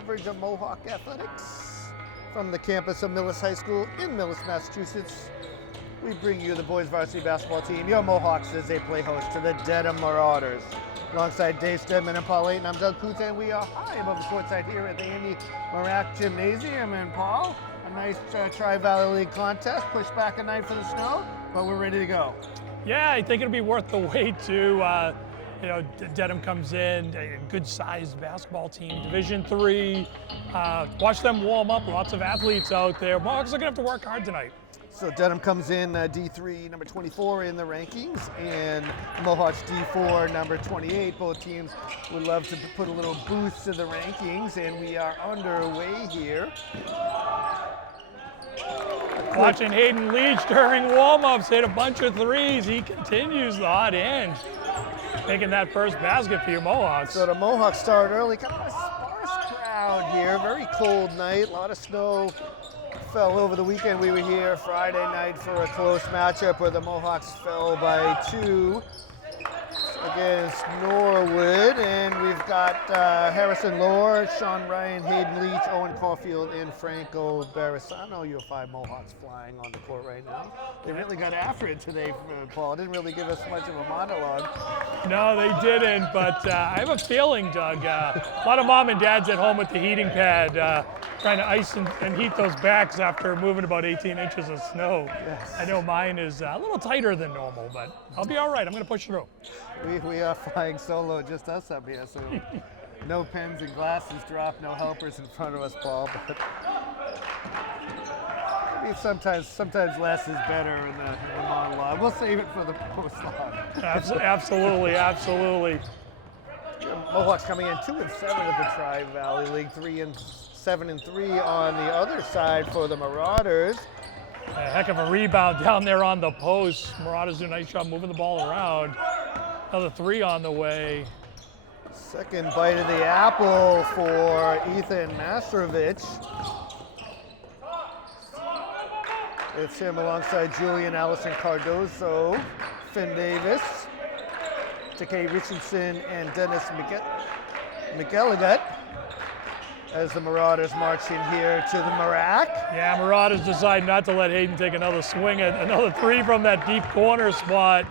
coverage of Mohawk athletics from the campus of Millis High School in Millis, Massachusetts. We bring you the boys varsity basketball team, your Mohawks, as they play host to the Dedham Marauders. Alongside Dave Stedman and Paul Ayton, I'm Doug Kuntz, and we are high above the courtside here at the Andy Marac Gymnasium. And Paul, a nice Tri-Valley League contest, pushed back a night for the snow, but we're ready to go. Yeah, I think it'll be worth the wait too. Dedham comes in, a good-sized basketball team, Division III. Watch them warm up. Lots of athletes out there. Mohawks are gonna have to work hard tonight. So Dedham comes in D3, number 24 in the rankings, and Mohawks D4, number 28. Both teams would love to put a little boost to the rankings, and we are underway here. Watching Hayden Leach during warm-ups hit a bunch of threes. He continues the hot end, making that first basket for your Mohawks. So the Mohawks start early, kind of a sparse crowd here. Very cold night, a lot of snow fell over the weekend. We were here Friday night for a close matchup where the Mohawks fell by 2 against Norwood, and we've got Harrison Lohr, Sean Ryan, Hayden Leach, Owen Caulfield, and Franco Barisano, your 5 Mohawks flying on the court right now. They really got after it today, Paul. Didn't really give us much of a monologue. No, they didn't, but I have a feeling, Doug, a lot of mom and dads at home with the heating pad trying to ice and heat those backs after moving about 18 inches of snow. Yes. I know mine is a little tighter than normal, but I'll be all right. I'm going to push through. We are flying solo, just us up here, so no pens and glasses dropped, no helpers in front of us, Paul. But I mean, sometimes less is better in the monologue. We'll save it for the post-log. Absolutely, absolutely. Mohawks coming in 2-7 at the Tri-Valley League, 3-7-3 on the other side for the Marauders. A heck of a rebound down there on the post. Marauders do a nice job moving the ball around. Another 3 on the way. Second bite of the apple for Ethan Mastrovich. It's him alongside Julian Allison Cardoso, Finn Davis, Takei Richardson, and Dennis McElligott as the Marauders march in here to the Marac. Yeah, Marauders decide not to let Hayden take another swing at another 3 from that deep corner spot.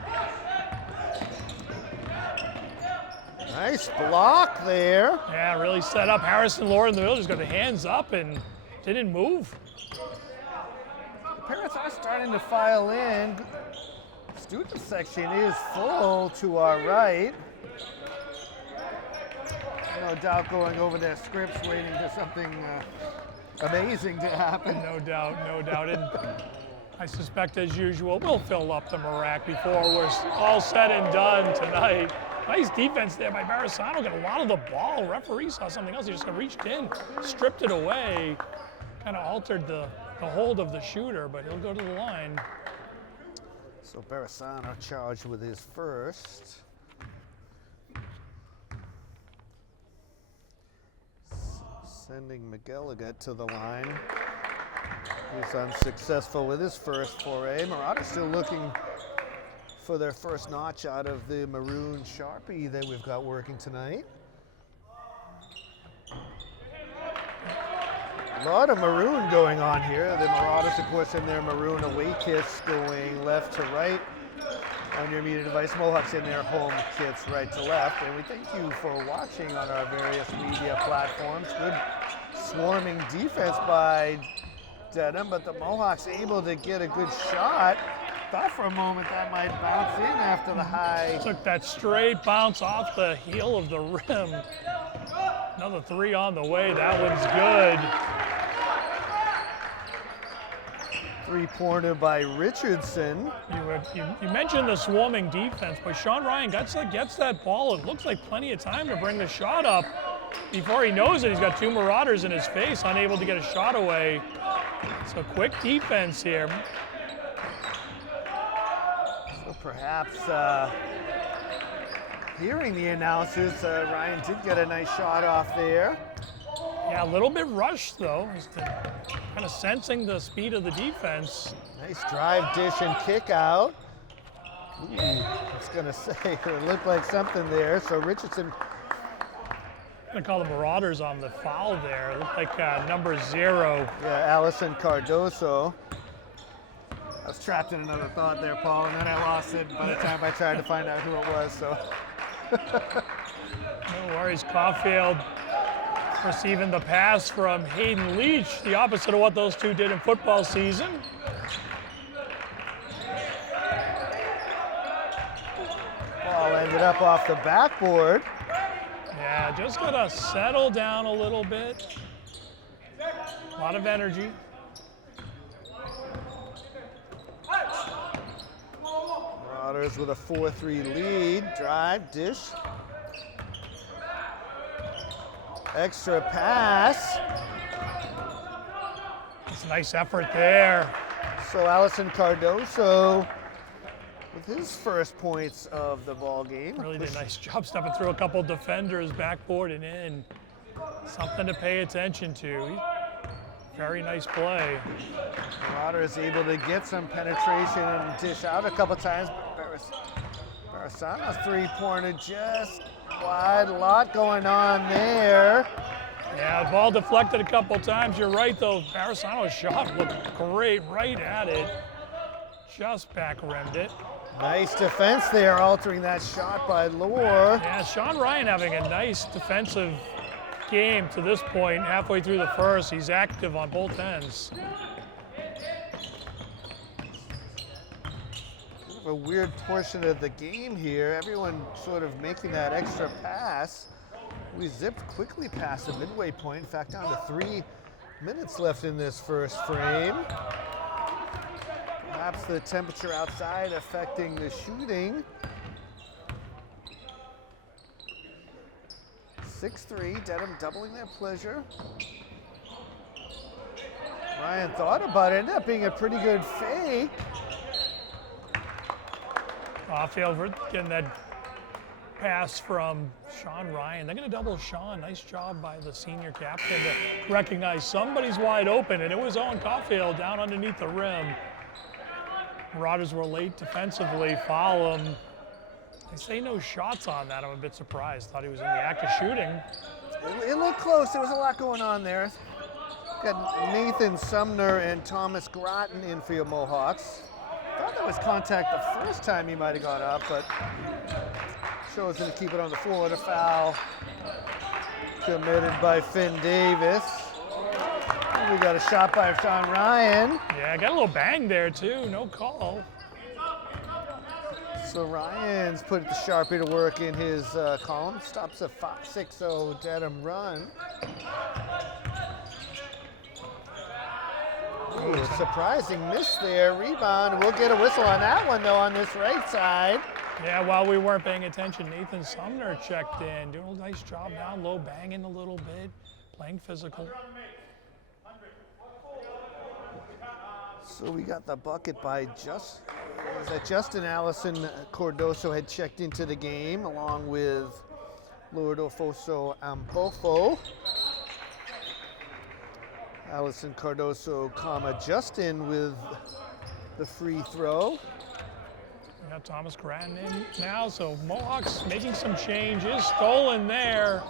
Nice block there. Yeah, really set up. Harrison Lohr in the middle just got the hands up and didn't move. The parents are starting to file in. Student section is full to our right. No doubt going over their scripts, waiting for something amazing to happen. No doubt, no doubt. And I suspect, as usual, we'll fill up the Marac before we're all said and done tonight. Nice defense there by Barisano. Got a lot of the ball. Referee saw something else. He just reached in, stripped it away, kind of altered the hold of the shooter, but he'll go to the line. So Barisano charged with his first. Sending McElligott to the line. He's unsuccessful with his first foray. Marauders still looking for their first notch out of the maroon Sharpie that we've got working tonight. A lot of maroon going on here. The Marauders, of course, in their maroon away kits going left to right on your media device. Mohawks in their home kits right to left. And we thank you for watching on our various media platforms. Good swarming defense by Dedham, but the Mohawks able to get a good shot. Thought for a moment that might bounce in after the high. Took that straight bounce off the heel of the rim. Another 3 on the way. That one's good. 3-pointer by Richardson. You mentioned the swarming defense, but Sean Ryan gets that ball. It looks like plenty of time to bring the shot up. Before he knows it, he's got 2 Marauders in his face, unable to get a shot away. So quick defense here. So perhaps hearing the announcers, Ryan did get a nice shot off there. Yeah, a little bit rushed though. Just kind of sensing the speed of the defense. Nice drive, dish, and kick out. Ooh, I was gonna say, it looked like something there. So Richardson gonna call the Marauders on the foul there. Looked like number 0. Yeah, Allison Cardoso. I was trapped in another thought there, Paul, and then I lost it by the time I tried to find out who it was. So. No worries, Caulfield receiving the pass from Hayden Leach, the opposite of what those two did in football season. Ball ended up off the backboard. Yeah, just gotta settle down a little bit. A lot of energy. Marauders with a 4-3 lead. Drive, dish. Extra pass. It's a nice effort there. So Allison Cardoso with his first points of the ball game. Really did a nice job stepping through a couple defenders, backboard and in. Something to pay attention to. Very nice play. Marauders able to get some penetration and dish out a couple times. Barisano's three-pointer just wide. A lot going on there. Yeah, the ball deflected a couple times. You're right, though. Barisano's shot looked great right at it. Just back-rimmed it. Nice defense there, altering that shot by Lohr. Yeah, Sean Ryan having a nice defensive game to this point. Halfway through the first, he's active on both ends. A weird portion of the game here. Everyone sort of making that extra pass. We zipped quickly past the midway point. In fact, down to 3 minutes left in this first frame. Perhaps the temperature outside affecting the shooting. 6-3, Dedham doubling their pleasure. Ryan thought about it, ended up being a pretty good fake. Caulfield getting that pass from Sean Ryan. They're going to double Sean. Nice job by the senior captain to recognize somebody's wide open, and it was Owen Caulfield down underneath the rim. Marauders were late defensively, foul him. They say no shots on that. I'm a bit surprised. Thought he was in the act of shooting. It looked close. There was a lot going on there. Got Nathan Sumner and Thomas Groton in for your Mohawks. Thought that was contact the first time he might have got up, but chosen to keep it on the floor. The foul committed by Finn Davis. We got a shot by Sean Ryan. Yeah, got a little bang there too. No call. So Ryan's put the Sharpie to work in his column. Stops a 6-0 Dedham run. Ooh, a surprising miss there. Rebound. We'll get a whistle on that one, though, on this right side. Yeah, while we weren't paying attention, Nathan Sumner checked in. Doing a nice job down low, banging a little bit, playing physical. So we got the bucket by Justin Allison Cardoso had checked into the game, along with Lourdofoso Ampofo. Allison Cardoso, Justin with the free throw. We got Thomas Grattan in now, so Mohawks making some changes. Stolen there.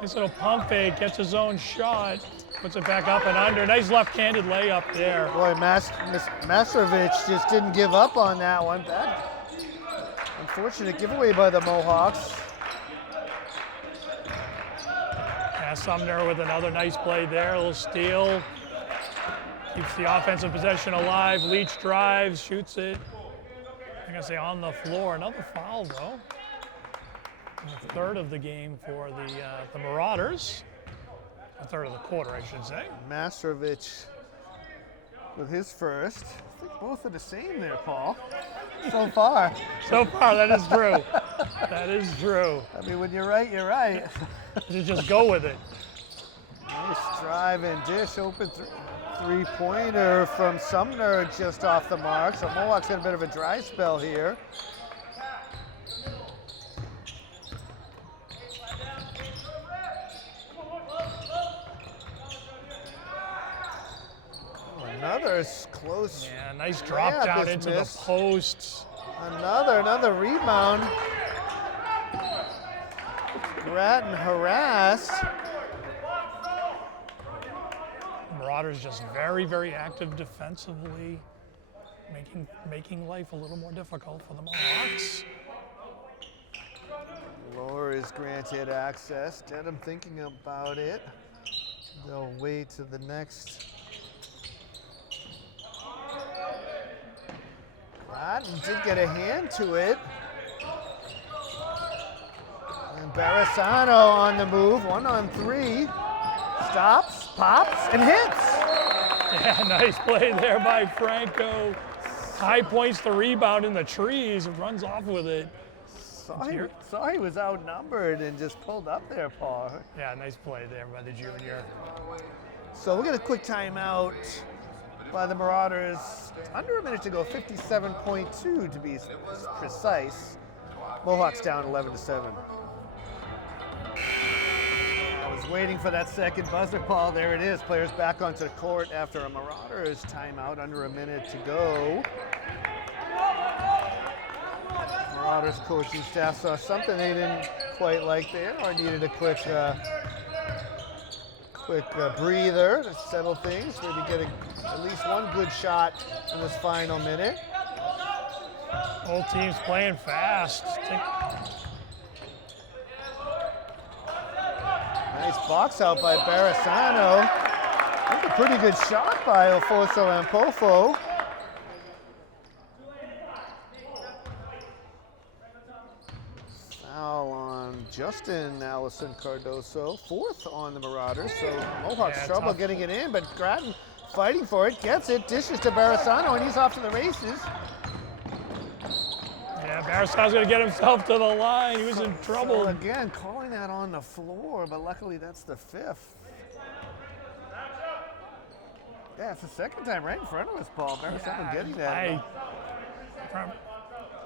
Nice little pump fake, gets his own shot, puts it back up and under. Nice left-handed layup there. Boy, Mastrovic just didn't give up on that one. Bad, unfortunate giveaway by the Mohawks. Yeah, Sumner with another nice play there, a little steal. Keeps the offensive possession alive. Leach drives, shoots it. I'm gonna say on the floor. Another foul though. The third of the game for the Marauders. A third of the quarter, I should say. Mastrovic with his first. I think both are the same there, Paul. So far. So far, that is true. That is true. I mean, when you're right, you're right. You just go with it. Nice drive and dish, open three-pointer from Sumner just off the mark. So Mohawks got a bit of a dry spell here. Another close. Yeah, nice drop down into the posts. Another rebound. Grattan harassed. Marauders just very, very active defensively, making life a little more difficult for the Mohawks. Lower is granted access. Dedham thinking about it. They'll wait to the next. Grattan did get a hand to it. And Barisano on the move, 1-on-3. Stops, pops, and hits. Yeah, nice play there by Franco. High points the rebound in the trees and runs off with it. Saw he was outnumbered and just pulled up there, Paul. Yeah, nice play there by the junior. So we'll get a quick timeout by the Marauders. Under a minute to go, 57.2 to be precise. Mohawks down 11-7. I was waiting for that second buzzer call. There it is. Players back onto the court after a Marauders timeout. Under a minute to go. Marauders coaching staff saw something they didn't quite like there, or needed a quick breather to settle things. Maybe get at least one good shot in this final minute. Both teams playing fast. Nice box out by Barisano. That's a pretty good shot by Ofoso and Pofo. Foul on Justin Allison Cardoso. Fourth on the Marauders, so Mohawks trouble getting it in, but Grattan fighting for it, gets it, dishes to Barisano, and he's off to the races. Yeah, Barisano's going to get himself to the line. He was in trouble. So again, calling that on the floor, but luckily that's the fifth. Yeah, it's the second time right in front of us, Paul. Barisano getting that.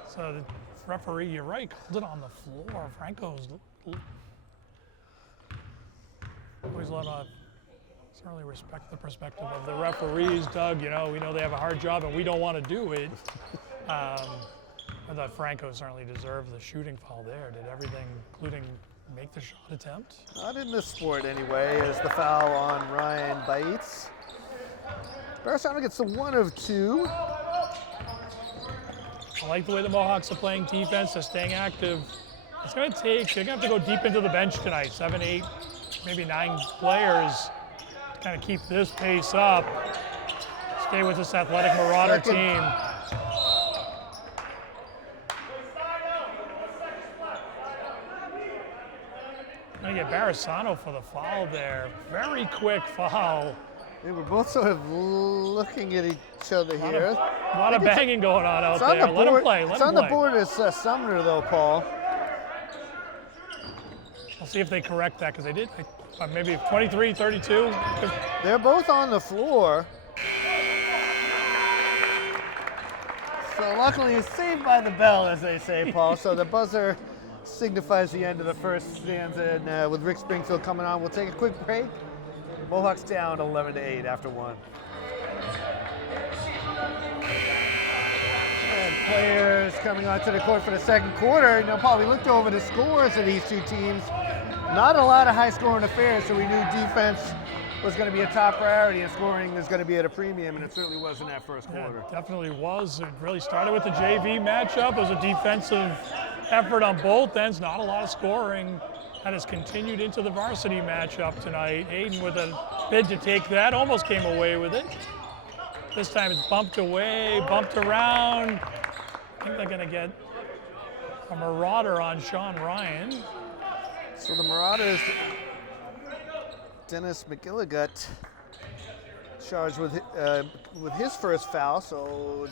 So the referee, you're right, called it on the floor. Franco's always certainly respect the perspective of the referees, Doug. You know, we know they have a hard job and we don't want to do it. I thought Franco certainly deserved the shooting foul there. Did everything, including make the shot attempt? Not in this sport anyway, as the foul on Ryan Bites. Barisano gets the 1 of 2. I like the way the Mohawks are playing defense. They're staying active. It's going to take, they're going to have to go deep into the bench tonight. 7, 8, maybe 9 players to kind of keep this pace up. Stay with this athletic Marauder team. Going to get Barisano for the foul there. Very quick foul. They were both sort of looking at each other here. A lot of banging going on out there. Let him play. It's on the board as Sumner, though, Paul. I'll see if they correct that, because they did. Maybe 23, 32. They're both on the floor. So luckily it's saved by the bell, as they say, Paul. So the buzzer signifies the end of the first stanza, and with Rick Springfield coming on, we'll take a quick break. Mohawks down 11-8 after 1. And players coming onto the court for the second quarter. You know, Paul, we looked over the scores of these two teams. Not a lot of high-scoring affairs, so we knew defense was going to be a top priority and scoring was going to be at a premium, and it certainly was in that first quarter. It definitely was. It really started with the JV matchup. It was a defensive effort on both ends, not a lot of scoring. That has continued into the varsity matchup tonight. Aiden with a bid to take that, almost came away with it. This time it's bumped away, bumped around. I think they're going to get a Marauder on Sean Ryan. So the Marauders, Dennis McGilligut charged with his first foul. So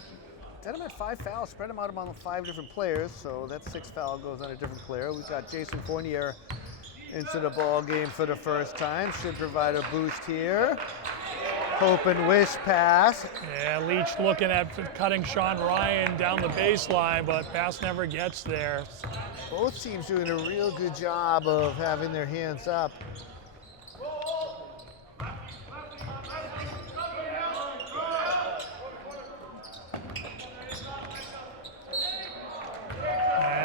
Dedham had 5 fouls, spread them out among 5 different players. So that 6th foul goes on a different player. We've got Jason Fournier into the ball game for the first time. Should provide a boost here. Hope and wish pass. Yeah, Leach looking at cutting Sean Ryan down the baseline, but pass never gets there. Both teams doing a real good job of having their hands up.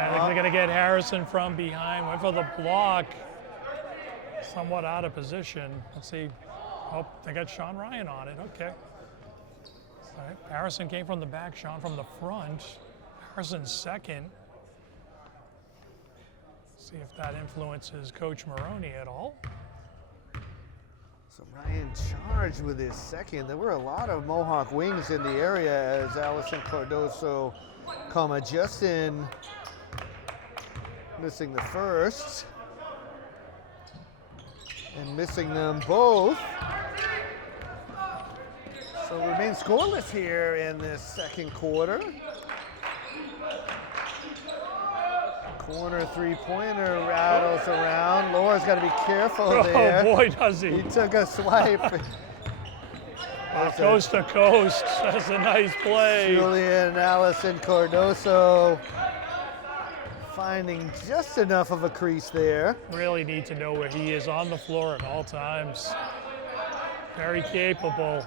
And they're going to get Harrison from behind. Went for the block. Somewhat out of position. Let's see. Oh, they got Sean Ryan on it. Okay. All right. Harrison came from the back, Sean from the front. Harrison second. See if that influences Coach Maroney at all. So Ryan charged with his second. There were a lot of Mohawk wings in the area as Allison Cardoso, Justin missing the first. And missing them both. So remain scoreless here in this second quarter. Corner three-pointer rattles around. Laura's got to be careful there. Oh boy, does he. He took a swipe. Coast to coast. That's a nice play. Julian and Allison Cardoso finding just enough of a crease there. Really need to know where he is on the floor at all times. Very capable.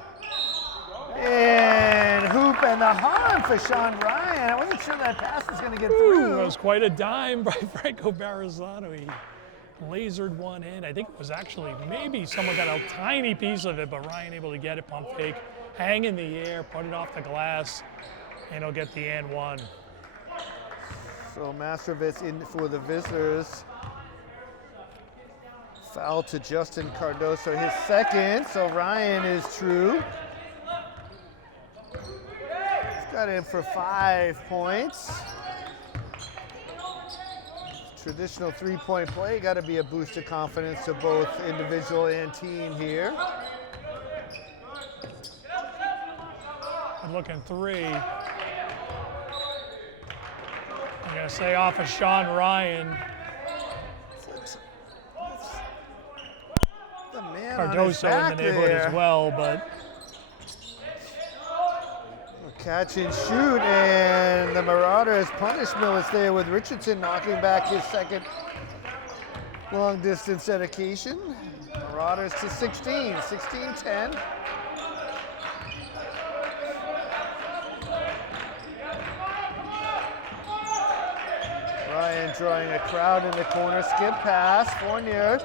And hoop and the harm for Sean Ryan. I wasn't sure that pass was going to get through. That was quite a dime by Franco Barazano. He lasered one in. I think it was actually maybe someone got a tiny piece of it, but Ryan able to get it, pump fake, hang in the air, put it off the glass, and he'll get the and one. So Mastrovitz in for the visitors. Foul to Justin Cardoso, his second, so Ryan is true. He's got in for 5 points. Traditional three-point play, got to be a boost of confidence to both individual and team here. Good looking three. I'm going to say off of Sean Ryan. The man Cardoso in the neighborhood as well, but catch and shoot, and the Marauders punishment was there with Richardson knocking back his second long distance dedication. Marauders to 16-10. Ryan drawing a crowd in the corner, skip pass, Fournier,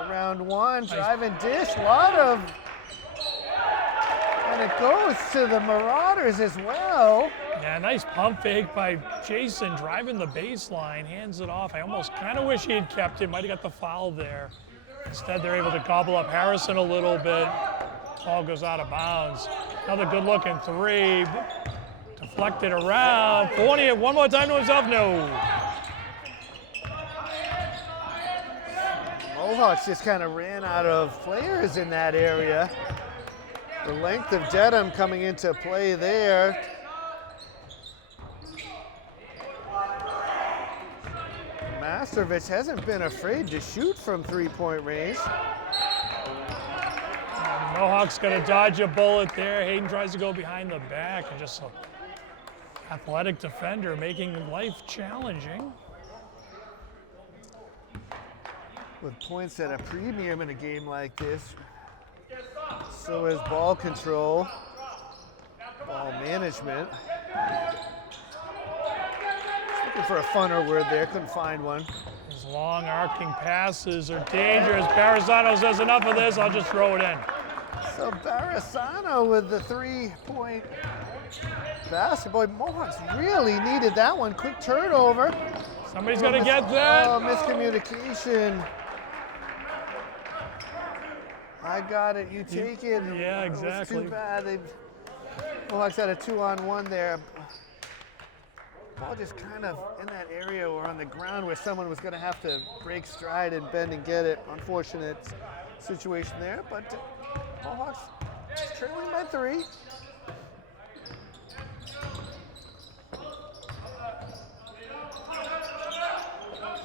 around one, drive and dish, and it goes to the Marauders as well. yeah, nice pump fake by Jason, driving the baseline, hands it off. I almost kind of wish he had kept it, might have got the foul there. Instead, they're able to gobble up Harrison a little bit. Ball goes out of bounds. Another good looking three, deflected around. Fournier, one more time to himself, no. Mohawks just kind of ran out of players in that area. The length of Dedham coming into play there. Mastrovitz hasn't been afraid to shoot from three-point range. Mohawk's going to dodge a bullet there. Hayden tries to go behind the back, and just an athletic defender making life challenging. With points at a premium in a game like this, so is ball control, ball management. Looking for a funner word there, couldn't find one. These long arcing passes are dangerous. Barazano says enough of this, I'll just throw it in. So Barazano with the three-point basketball. Mohawks really needed that one. Quick turnover. Somebody's going to get that. Oh, miscommunication. I got it, you take it. Yeah, exactly. It was too bad. Mohawks had a 2-on-1 there. Ball just kind of in that area or on the ground where someone was going to have to break stride and bend and get it. Unfortunate situation there, but Mohawks trailing by 3.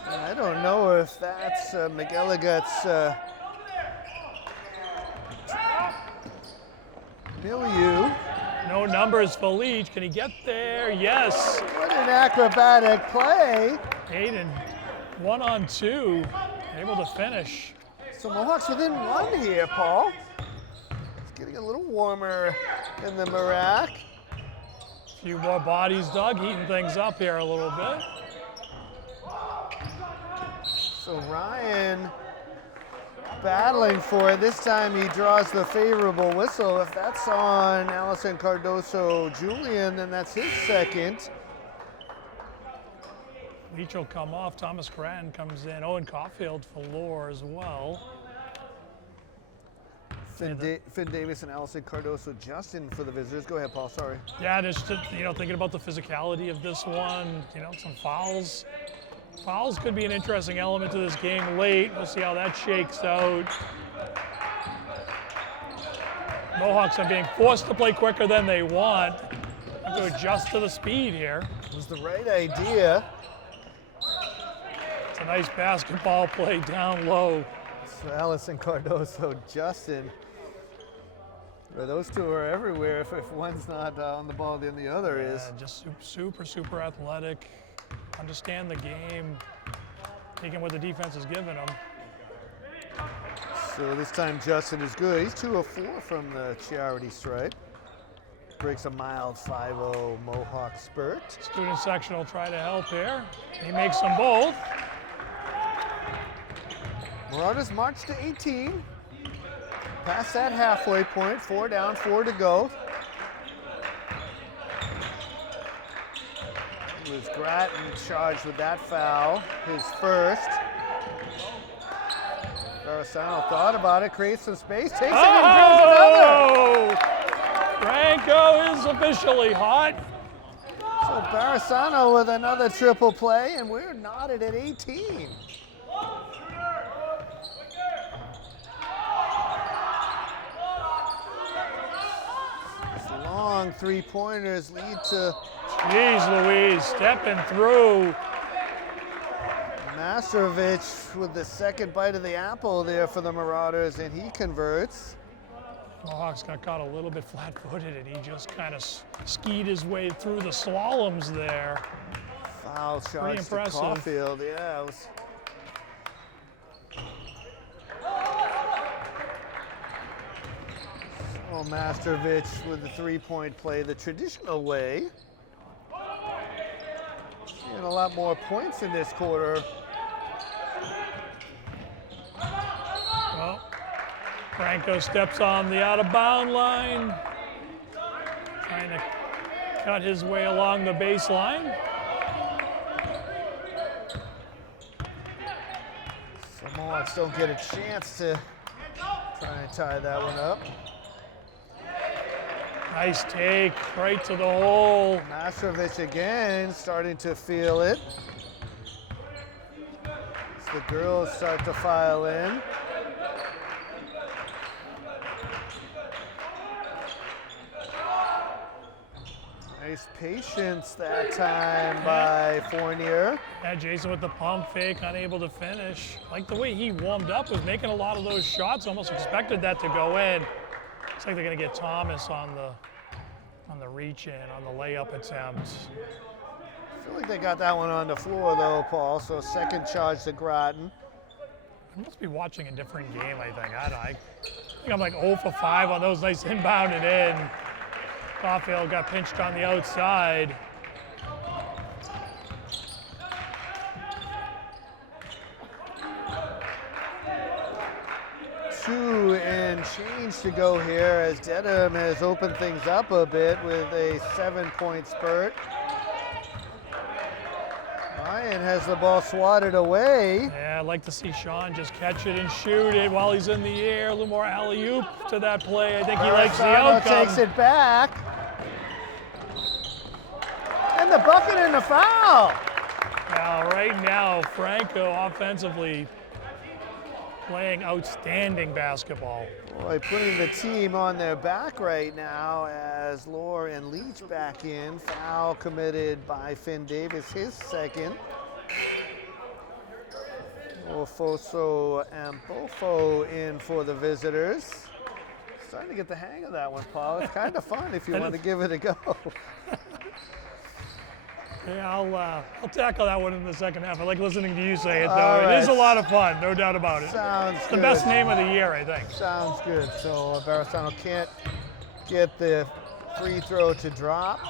I don't know if that's McElligot's milieu. No numbers for Leach. Can he get there? Yes. What an acrobatic play. Hayden, 1-on-2, able to finish. So Mohawks within 1 here, Paul. It's getting a little warmer in the Marac. A few more bodies, Doug, heating things up here a little bit. So Ryan battling for it. This time he draws the favorable whistle. If that's on Allison Cardoso Julian, then that's his second. Leach will come off. Thomas Cran comes in. Owen Caulfield for Lohr as well. Finn Davis and Allison Cardoso Justin for the visitors. Go ahead, Paul. Sorry. Yeah, just thinking about the physicality of this one. Some fouls. Fouls could be an interesting element to this game late. We'll see how that shakes out. Mohawks are being forced to play quicker than they want. Have to adjust to the speed here. It was the right idea. It's a nice basketball play down low. So Allison Cardoso Justin. Well, those two are everywhere. If one's not on the ball, then the other is. Just super athletic. Understand the game, taking what the defense is giving them. So this time Justin is good. He's 2 of 4 from the charity stripe. Breaks a mild 5-0 Mohawk spurt. Student section will try to help here. He makes them both. Marauders march to 18. Past that halfway point, 4 down, 4 to go. It was Grattan charged with that foul, his first. Barisano thought about it, creates some space, takes it and drills another. Franco is officially hot. So Barisano with another triple play, and we're knotted at 18. Long three-pointers lead to. Jeez Louise, stepping through. Masterovich with the second bite of the apple there for the Marauders, and he converts. Mohawks got caught a little bit flat-footed, and he just kind of skied his way through the slaloms there. Foul charge to Caulfield, yeah. It was. So Masterovich with the three-point play the traditional way. Seeing a lot more points in this quarter. Well, Franco steps on the out-of-bound line, trying to cut his way along the baseline. So Mohawks don't get a chance to try and tie that one up. Nice take, right to the hole. Masterovich again starting to feel it. As the girls start to file in. Nice patience that time by Fournier. Yeah, Jason with the pump fake, unable to finish. Like the way he warmed up, was making a lot of those shots. Almost expected that to go in. Looks like they're going to get Thomas on the reach in, on the layup attempt. I feel like they got that one on the floor though, Paul. So second charge to Grattan. I must be watching a different game, I think. I think I'm like 0 for 5 on those nice inbound and in. Caulfield got pinched on the outside. Two and change to go here as Dedham has opened things up a bit with a 7-point spurt. Ryan has the ball swatted away. Yeah, I'd like to see Sean just catch it and shoot it while he's in the air. A little more alley-oop to that play. I think he likes the outcome. Takes it back. And the bucket and the foul. Now, right now, Franco offensively playing outstanding basketball. Boy, putting the team on their back right now as Lohr and Leach back in. Foul committed by Finn Davis, his second. Ofoso and Bofo in for the visitors. Starting to get the hang of that one, Paul. It's kind of fun if you want to give it a go. Yeah, I'll tackle that one in the second half. I like listening to you say it, though. Right. It is a lot of fun, no doubt about it. Sounds It's good. the best name of the year, I think. Sounds good. So Barisano can't get the free throw to drop.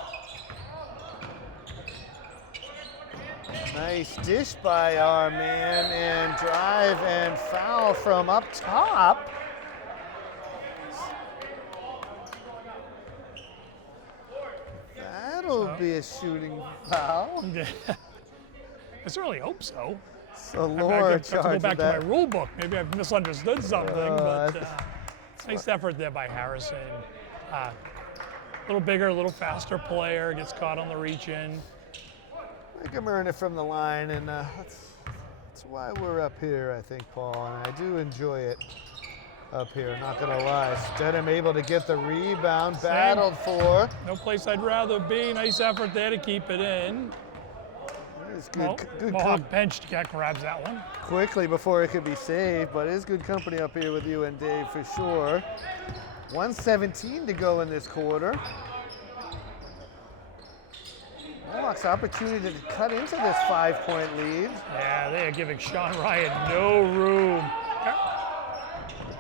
Nice dish by our man, and drive and foul from up top. That'll be a shooting foul. I certainly hope so. So I Laura have to go charged back that. to my rule book. Maybe I've misunderstood something, but nice effort there by Harrison. A little bigger, a little faster player, gets caught on the reach-in. We can earn it from the line, and that's why we're up here, I think, Paul, and I do enjoy it up here, not gonna lie. Dedham able to get the rebound, battled for. No place I'd rather be. Nice effort there to keep it in. It's good, good Mohawk bench grabs that one. quickly before it could be saved, but it is good company up here with you and Dave for sure. 1:17 to go in this quarter. Mohawks opportunity to cut into this 5-point lead. Yeah, they are giving Sean Ryan no room.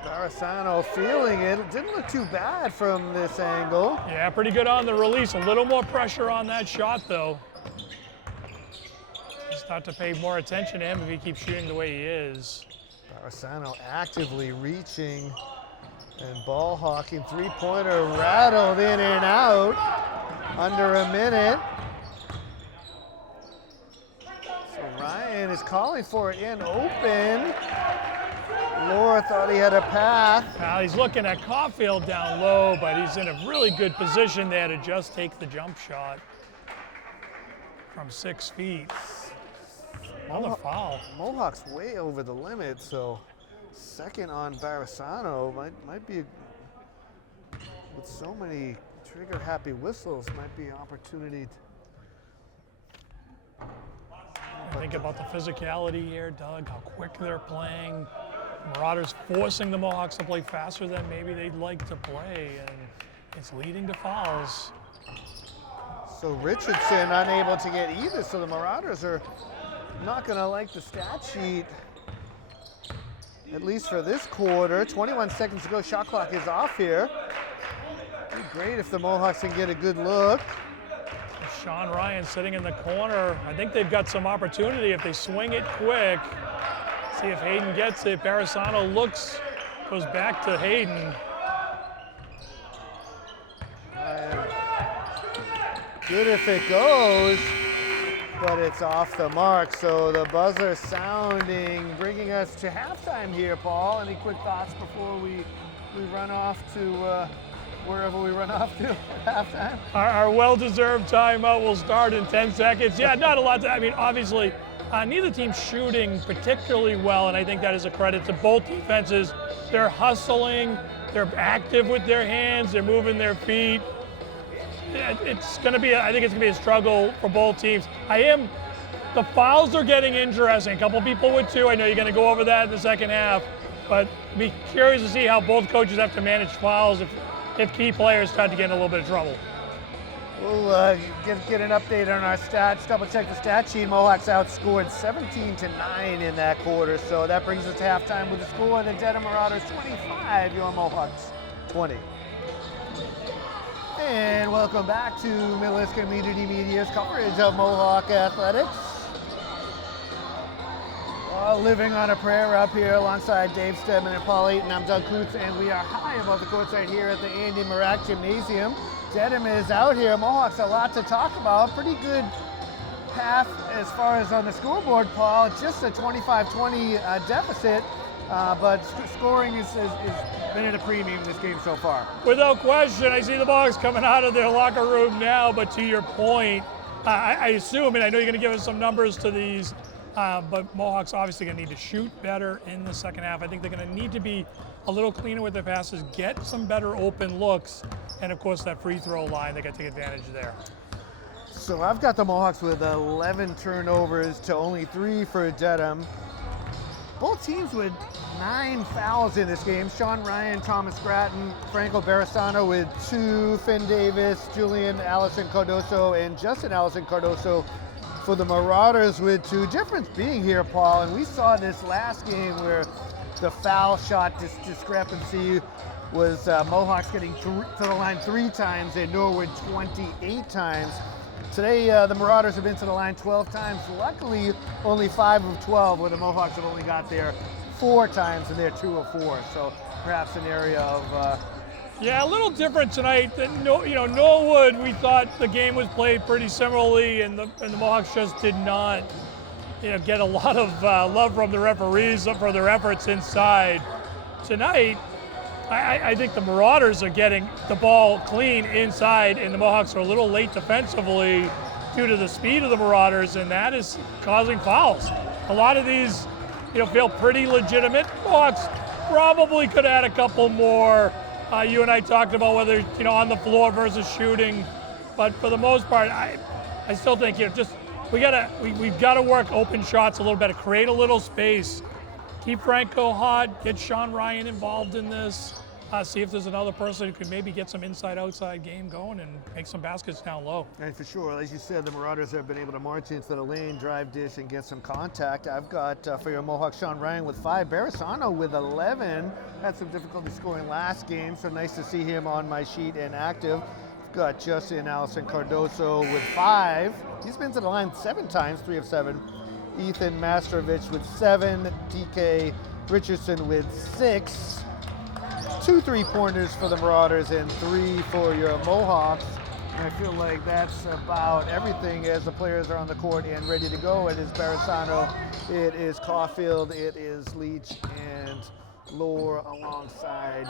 Barisano feeling it. Didn't look too bad from this angle. Yeah, pretty good on the release. A little more pressure on that shot, though. Start to pay more attention to him if he keeps shooting the way he is. Barisano actively reaching and ball hawking. Three-pointer rattled in and out. Under a minute. So Ryan is calling for it in open. Laura thought he had a path. Now he's looking at Caulfield down low, but he's in a really good position there to just take the jump shot from 6 feet. Another foul. Mohawk's way over the limit, so second on Barisano might be, with so many trigger-happy whistles, might be an opportunity. Think about the physicality here, Doug, how quick they're playing. Marauders forcing the Mohawks to play faster than maybe they'd like to play, and it's leading to fouls. So Richardson unable to get either, so the Marauders are not going to like the stat sheet, at least for this quarter. 21 seconds to go, shot clock is off here. It'd be great if the Mohawks can get a good look. Sean Ryan sitting in the corner. I think they've got some opportunity if they swing it quick. See if Hayden gets it. Barisano looks, goes back to Hayden. Good if it goes, but it's off the mark. So the buzzer sounding, bringing us to halftime here, Paul. Any quick thoughts before we run off to wherever we run off to at halftime? Our well-deserved timeout will start in 10 seconds. Yeah, not a lot to, I mean, obviously, neither team's shooting particularly well, and I think that is a credit to both defenses. They're hustling, they're active with their hands, they're moving their feet. It's going to be, I think it's going to be a struggle for both teams. The fouls are getting interesting. A couple people with 2. I know you're going to go over that in the second half, but be curious to see how both coaches have to manage fouls if key players start to get in a little bit of trouble. We'll get an update on our stats, double check the stat sheet. Mohawks outscored 17-9 in that quarter, so that brings us to halftime with the score. The Dedham Marauders 25, your Mohawks 20. And welcome back to Millis Community Media's coverage of Mohawk Athletics. Living on a prayer up here alongside Dave Stedman and Paul Eaton. I'm Doug Kutz, and we are high above the courtside here at the Andy Marak Gymnasium. Dedham is out here. Mohawks a lot to talk about. Pretty good path as far as on the scoreboard, Paul. Just a 25-20 deficit, but scoring has been at a premium this game so far. Without question, I see the Mohawks coming out of their locker room now, but to your point, I assume, and I know you're going to give us some numbers to these, but Mohawks obviously going to need to shoot better in the second half. I think they're going to need to be a little cleaner with their passes, get some better open looks, and of course that free throw line, they got to take advantage there. So I've got the Mohawks with 11 turnovers to only 3 for Dedham. Both teams with 9 fouls in this game. Sean Ryan, Thomas Gratton, Franco Barisano with 2, Finn Davis, Julian Allison Cardoso, and Justin Allison Cardoso for the Marauders with 2. Difference being here, Paul, and we saw this last game where the foul shot discrepancy was Mohawks getting to the line 3 times and Norwood 28 times. Today, the Marauders have been to the line 12 times. Luckily, only 5 of 12, where the Mohawks have only got there 4 times, and they're 2 of 4. So perhaps an area of Yeah, a little different tonight. Norwood, we thought the game was played pretty similarly, and the Mohawks just did not, get a lot of love from the referees for their efforts inside. Tonight, I think the Marauders are getting the ball clean inside, and the Mohawks are a little late defensively due to the speed of the Marauders, and that is causing fouls. A lot of these, feel pretty legitimate. Mohawks probably could add a couple more. You and I talked about whether, on the floor versus shooting, but for the most part, I still think, we've got to work open shots a little better, create a little space, keep Franco hot, get Sean Ryan involved in this, see if there's another person who could maybe get some inside-outside game going and make some baskets down low. And for sure, as you said, the Marauders have been able to march into the lane, drive dish, and get some contact. I've got for your Mohawk Sean Ryan with 5, Barisano with 11. Had some difficulty scoring last game, so nice to see him on my sheet and active. I've got Justin Allison Cardoso with 5. He's been to the line 7 times, 3 of 7. Ethan Masterovich with 7. DK Richardson with 6. 2 3-pointers for the Marauders and 3 for your Mohawks. And I feel like that's about everything as the players are on the court and ready to go. It is Barisano, it is Caulfield, it is Leach, and Lohr alongside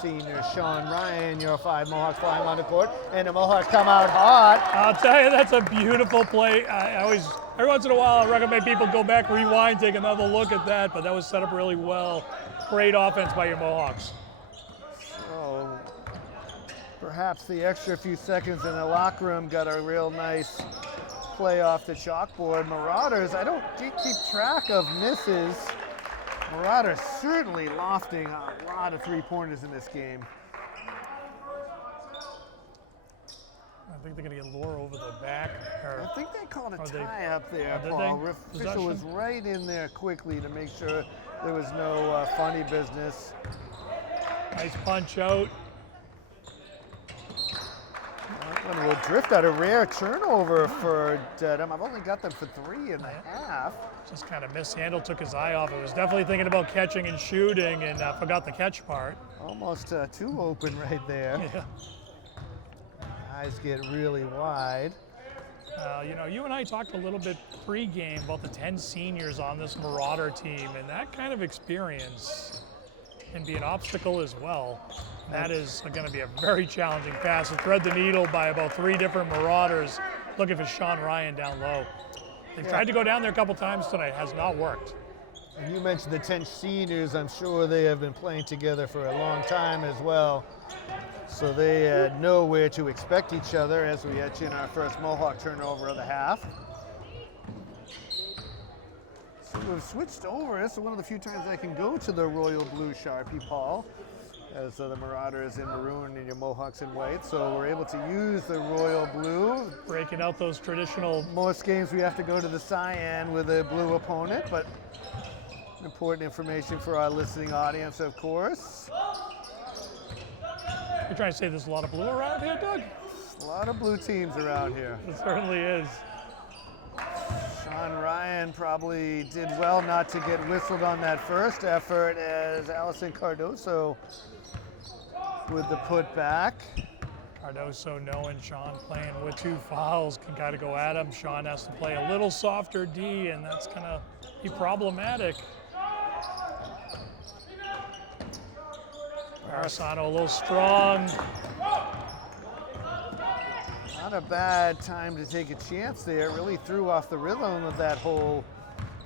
senior Sean Ryan. Your 5 Mohawks flying on the court, and the Mohawks come out hot. I'll tell you, that's a beautiful play. Every once in a while, I recommend people go back, rewind, take another look at that, but that was set up really well. Great offense by your Mohawks. So perhaps the extra few seconds in the locker room got a real nice play off the chalkboard. Marauders, I don't keep track of misses. Marauders certainly lofting a lot of 3-pointers in this game. I think they're going to get Lohr over the back. I think they called a tie up there, did Paul. they? Official was right in there quickly to make sure there was no funny business. Nice punch out. One will drift out a rare turnover for Dedham. I've only got them for 3.5. Just kind of mishandled, took his eye off. It was definitely thinking about catching and shooting, and forgot the catch part. Almost too open right there. Yeah. Eyes get really wide. You and I talked a little bit pre-game about the 10 seniors on this Marauder team, and that kind of experience can be an obstacle as well. That is going to be a very challenging pass to thread the needle by about 3 different Marauders looking for Sean Ryan down low. They've tried to go down there a couple times tonight, has not worked. And you mentioned the 10 seniors. I'm sure they have been playing together for a long time as well. So they know where to expect each other as we etch in our first Mohawk turnover of the half. So we've switched over. This is one of the few times I can go to the royal blue Sharpie, Paul, as the Marauders in maroon and your Mohawks in white. So we're able to use the royal blue. Breaking out those traditional. Most games we have to go to the cyan with a blue opponent, but important information for our listening audience, of course. You're trying to say there's a lot of blue around here, Doug? A lot of blue teams around here. It certainly is. Sean Ryan probably did well not to get whistled on that first effort as Allison Cardoso with the putback. Cardoso knowing Sean playing with 2 fouls can kind of go at him. Sean has to play a little softer D, and that's going to be problematic. Barisano a little strong. Not a bad time to take a chance there. Really threw off the rhythm of that whole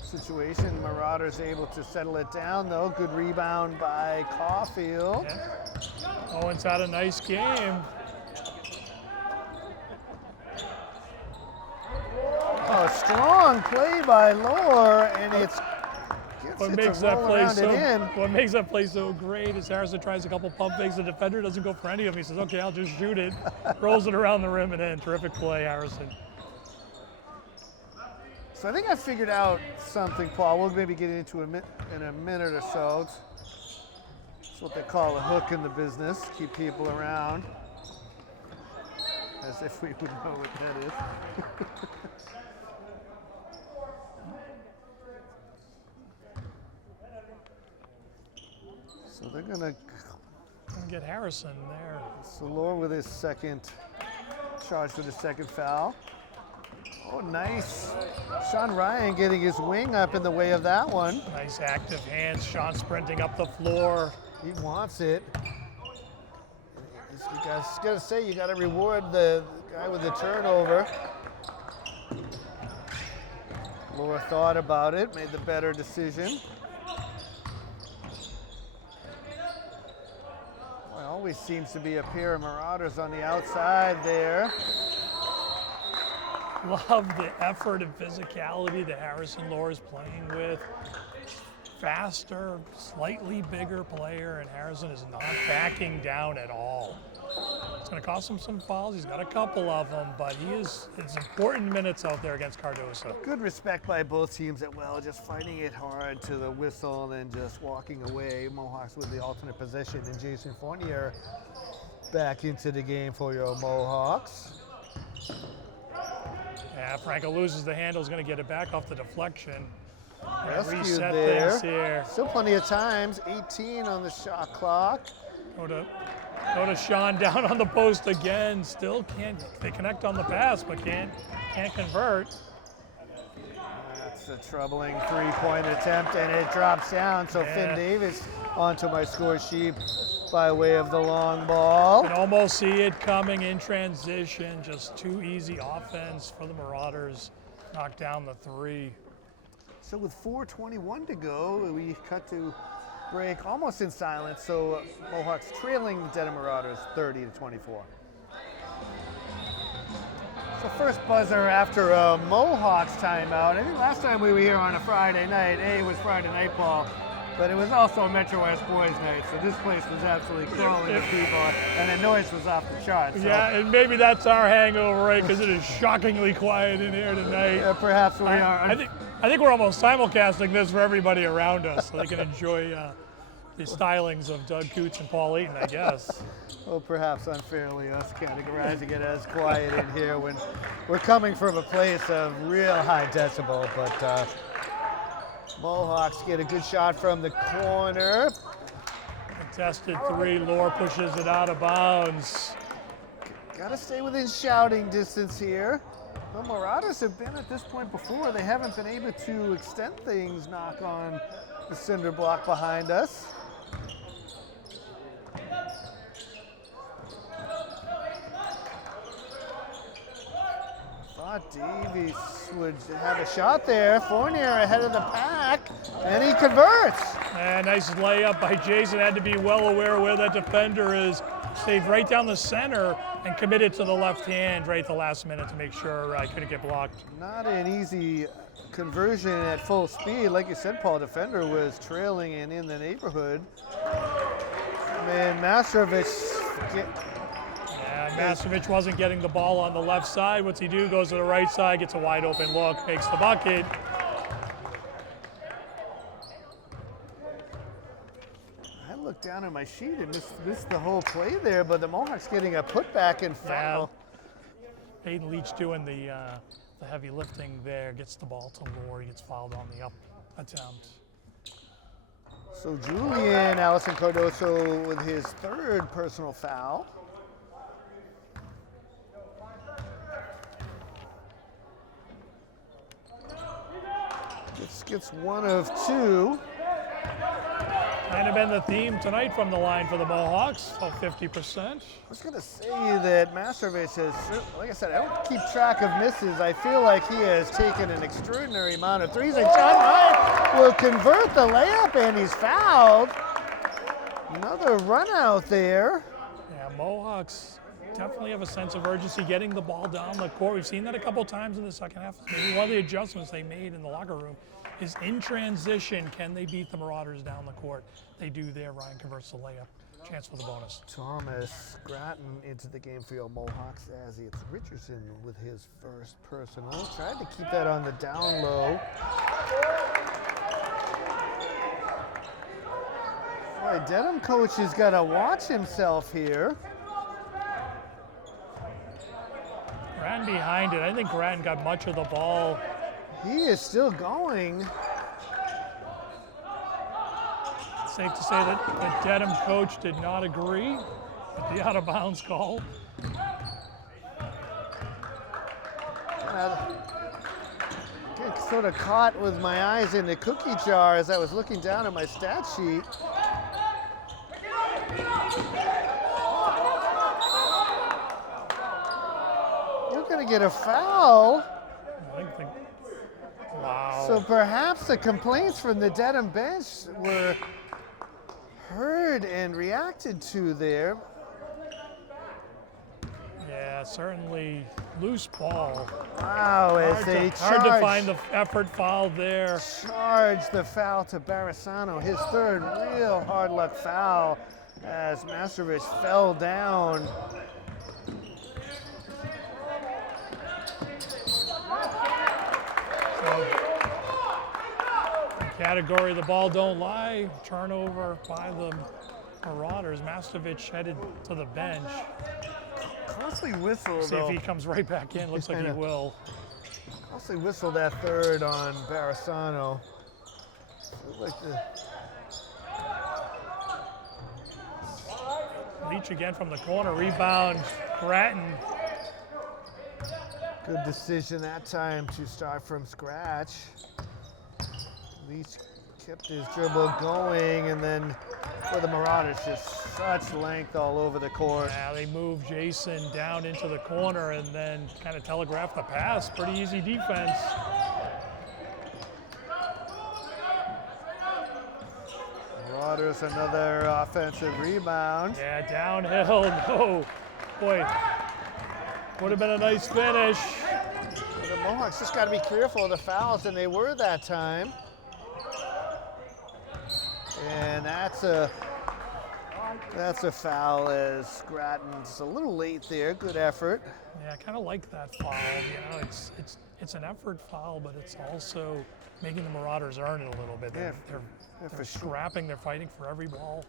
situation. Marauders able to settle it down though. Good rebound by Caulfield. Yeah. Owens had a nice game. Oh, strong play by Lohr, and it's What makes that play so great is Harrison tries a couple pump fakes. The defender doesn't go for any of them. He says, okay, I'll just shoot it. Rolls it around the rim and in. Terrific play, Harrison. So I think I figured out something, Paul. We'll maybe get into in a minute or so. It's what they call a hook in the business. Keep people around. As if we would know what that is. So they're gonna get Harrison there. Salor with his second charge for the second foul. Oh, nice. Sean Ryan getting his wing up in the way of that one. Nice active hands. Sean sprinting up the floor. He wants it. You guys gotta say, you gotta reward the guy with the turnover. Laura thought about it, made the better decision. Well, always seems to be a pair of Marauders on the outside there. Love the effort and physicality that Harrison Lohr is playing with. Faster, slightly bigger player, and Harrison is not backing down at all. It's going to cost him some fouls. He's got a couple of them, but it's important minutes out there against Cardoso. Good respect by both teams as well, just fighting it hard to the whistle and just walking away. Mohawks with the alternate possession, and Jason Fournier back into the game for your Mohawks. Yeah, Franco loses the handle. He's going to get it back off the deflection. Rescue Reset there. things here. Still plenty of times. 18 on the shot clock. Go to Sean down on the post again. Still they connect on the pass, but can't convert. That's a troubling three-point attempt, and it drops down. So Yeah. Finn Davis onto my score sheet by way of the long ball. You can almost see it coming in transition. Just too easy offense for the Marauders. Knock down the three. So with 4:21 to go, we cut to break almost in silence. So Mohawks trailing the Dedham Marauders 30-24. So first buzzer after a Mohawks timeout. I think last time we were here on a Friday night, it was Friday night ball, but it was also a Metro West boys night. So this place was absolutely crawling with people, and the noise was off the charts. So Yeah, and maybe that's our hangover, right? Because it is shockingly quiet in here tonight. perhaps we are. I think we're almost simulcasting this for everybody around us, so they can enjoy the stylings of Doug Coots and Paul Eaton, I guess. Well, perhaps unfairly, us categorizing it as quiet in here when we're coming from a place of real high decibel. But Mohawks get a good shot from the corner. Contested three, Lohr pushes it out of bounds. Gotta stay within shouting distance here. The Marauders have been at this point before. They haven't been able to extend things, knock on the cinder block behind us. Thought Davies would have a shot there. Fournier ahead of the pack, and he converts. And nice layup by Jason. Had to be well aware where that defender is. Stayed right down the center and committed to the left hand right at the last minute to make sure I couldn't get blocked. Not an easy conversion at full speed. Like you said, Paul, defender was trailing and in the neighborhood. Man, Mastrovic. Mastrovic wasn't getting the ball on the left side. What's he do? Goes to the right side, gets a wide open look, makes the bucket. I looked down at my sheet and missed the whole play there, but the Mohawks getting a putback and foul. Yeah. Aiden Leach doing the heavy lifting there, gets the ball to Lohr, he gets fouled on the up attempt. So Julian Allison Cardoso with his third personal foul. Gets one of two. Kind of been the theme tonight from the line for the Mohawks, about 50%. I was going to say that Mastrovic has, like I said, I don't keep track of misses. I feel like he has taken an extraordinary amount of threes, and John Ryan will convert the layup, and he's fouled. Another run out there. Yeah, Mohawks definitely have a sense of urgency getting the ball down the court. We've seen that a couple times in the second half. Maybe one of the adjustments they made in the locker room is in transition, can they beat the Marauders down the court? They do there. Ryan converts the layup. Chance for the bonus. Thomas Grattan into the game for your Mohawks as it's Richardson with his first personal. Tried to keep that on the down low. Boy, Dedham coach has got to watch himself here. getting behind it. I think Grattan got much of the ball. He is still going. Safe to say that the Dedham coach did not agree with the out of bounds call. Get sort of caught with my eyes in the cookie jar as I was looking down at my stat sheet. We're going to get a foul. Wow. So perhaps the complaints from the Dedham bench were heard and reacted to there. Yeah, certainly loose ball. Wow, as they Hard to find the effort foul there. charge the foul to Barisano, his third real hard luck foul as Masterovich fell down. So, category the ball don't lie, turnover by the Marauders. Masterovich headed to the bench. Costly whistle, See if he comes right back in. Looks like he will. Costly whistle that third on Barisano. Like Leach again from the corner, rebound, Grattan. good decision that time to start from scratch. Leach kept his dribble going, and then for the Marauders, just such length all over the court. Yeah, they moved Jason down into the corner and then kind of telegraphed the pass. Pretty easy defense. Marauders another offensive rebound. Yeah, downhill. No, boy, would have been a nice finish. The Mohawks just got to be careful of the fouls, and they were that time. And that's a foul as Grattan's a little late there. Good effort. Yeah, I kind of like that foul. You know, it's an effort foul, but it's also making the Marauders earn it a little bit. They're scrapping. They're fighting for every ball.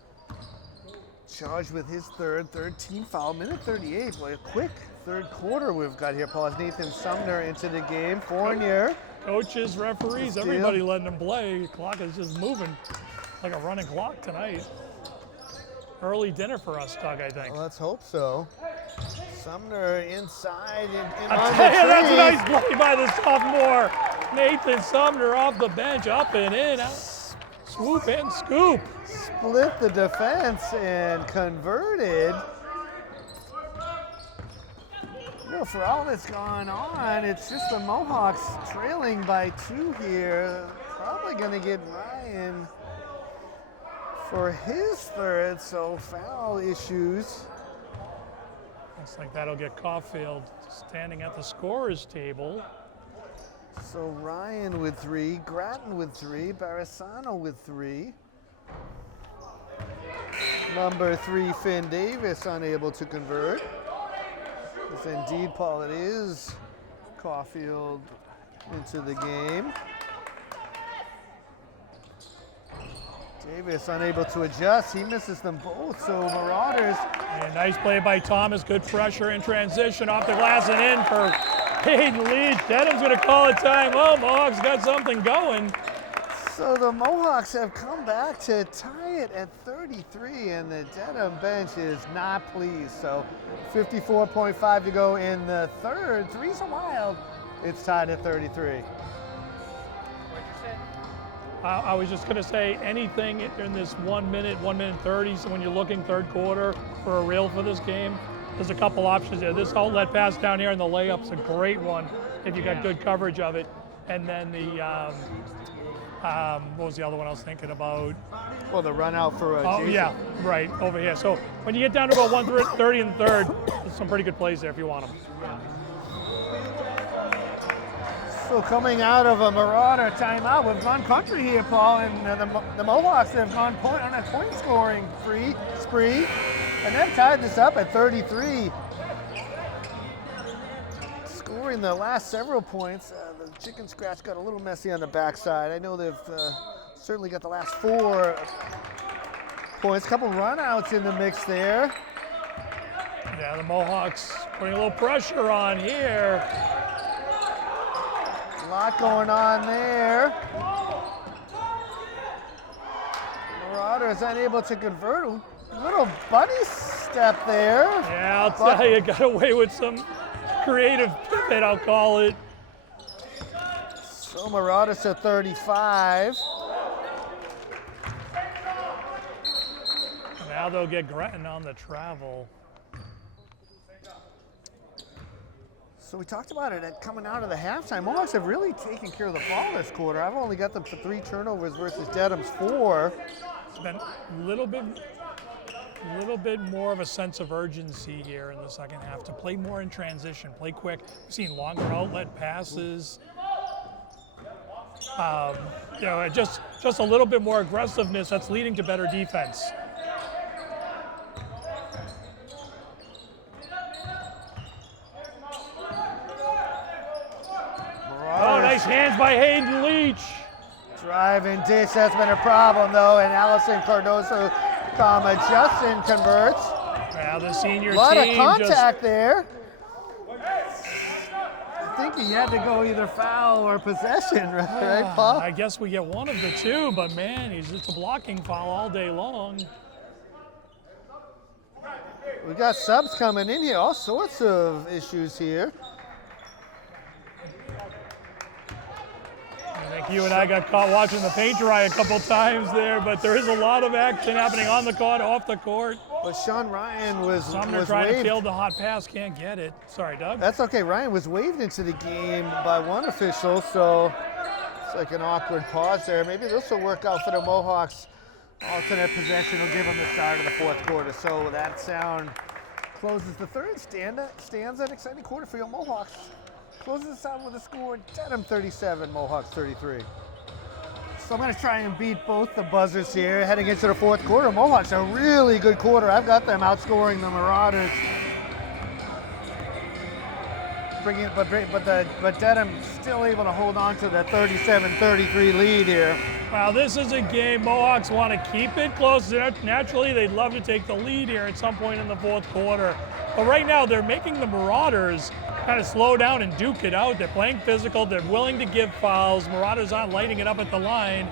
Charged with his third team foul. Minute 38. Boy, a quick third quarter we've got here, Paul. As Nathan Sumner into the game. Fournier. Coaches, referees, everybody letting them play. The clock is just moving like a running clock tonight. Early dinner for us, Doug, I think. Well, let's hope so. Sumner inside and I on the tell you, that's a tree. nice play by the sophomore. Nathan Sumner off the bench, up and in. Swoop and scoop. Split the defense and converted. You know, for all that's gone on, it's just the Mohawks trailing by 2 here. Probably going to get Ryan for his third, so foul issues. Looks like that'll get Caulfield standing at the scorer's table. So Ryan with 3, Grattan with 3, Barisano with 3. Number 3, Finn Davis unable to convert. Yes, indeed, Paul, it is Caulfield into the game. Davis unable to adjust. He misses them both, so Marauders. And nice play by Thomas. Good pressure in transition off the glass and in for Hayden Leach. Dedham's going to call a timeout. Mohawks got something going. So the Mohawks have come back to tie it at 33, and the Dedham bench is not pleased. So 54.5 to go in the third. Three's a wild. It's tied at 33. I was just going to say anything in this 1 minute 30. So when you're looking third quarter for a reel for this game, there's a couple options there. This outlet pass down here in the layup's a great one if you got good coverage of it. And then the what was the other one I was thinking about? Well, the run out for Jason. Yeah, right over here. So when you get down to about 1:30 in the third, there's some pretty good plays there if you want them. So coming out of a Marauder timeout, we've gone country here, Paul, and the Mohawks have gone on a point scoring spree, and they've tied this up at 33. Scoring the last several points. The chicken scratch got a little messy on the backside. I know they've certainly got the last 4 points. Couple runouts in the mix there. Yeah, the Mohawks putting a little pressure on here. A lot going on there. Marauders unable to convert. A little bunny step there. Yeah, I'll tell you, got away with some creative pivot, I'll call it. So Marauders to 35. Now they'll get Gretton on the travel. So we talked about it coming out of the halftime. Mohawks have really taken care of the ball this quarter. I've only got them for 3 turnovers versus Dedham's 4. It's been a little bit more of a sense of urgency here in the second half to play more in transition, play quick. We've seen longer outlet passes. You know, just a little bit more aggressiveness that's leading to better defense. Oh, nice hands by Hayden Leach. Drive and dish, that's been a problem though, and Allison Cardoso, Justin converts. Now the senior team. A lot of contact there. I think he had to go either foul or possession, right, Paul? I guess we get one of the two, but man, it's a blocking foul all day long. We got subs coming in here, all sorts of issues here. I think you and I got caught watching the paint dry a couple times there, but there is a lot of action happening on the court, off the court. But Sean Ryan was Sumner trying to field the hot pass, can't get it. Sorry, Doug. That's okay. Ryan was waved into the game by one official, so it's like an awkward pause there. Maybe this will work out for the Mohawks. Alternate possession will give them the start of the fourth quarter. So that sound closes the third stanza. An exciting quarter for your Mohawks. Closes this out with a score, Dedham 37, Mohawks 33. So I'm going to try and beat both the buzzers here heading into the fourth quarter. Mohawks a really good quarter. I've got them outscoring the Marauders. But Dedham still able to hold on to the 37-33 lead here. Wow, this is a game Mohawks want to keep it close. Naturally, they'd love to take the lead here at some point in the fourth quarter. But right now, they're making the Marauders kind of slow down and duke it out. They're playing physical. They're willing to give fouls. Marauders aren't lighting it up at the line.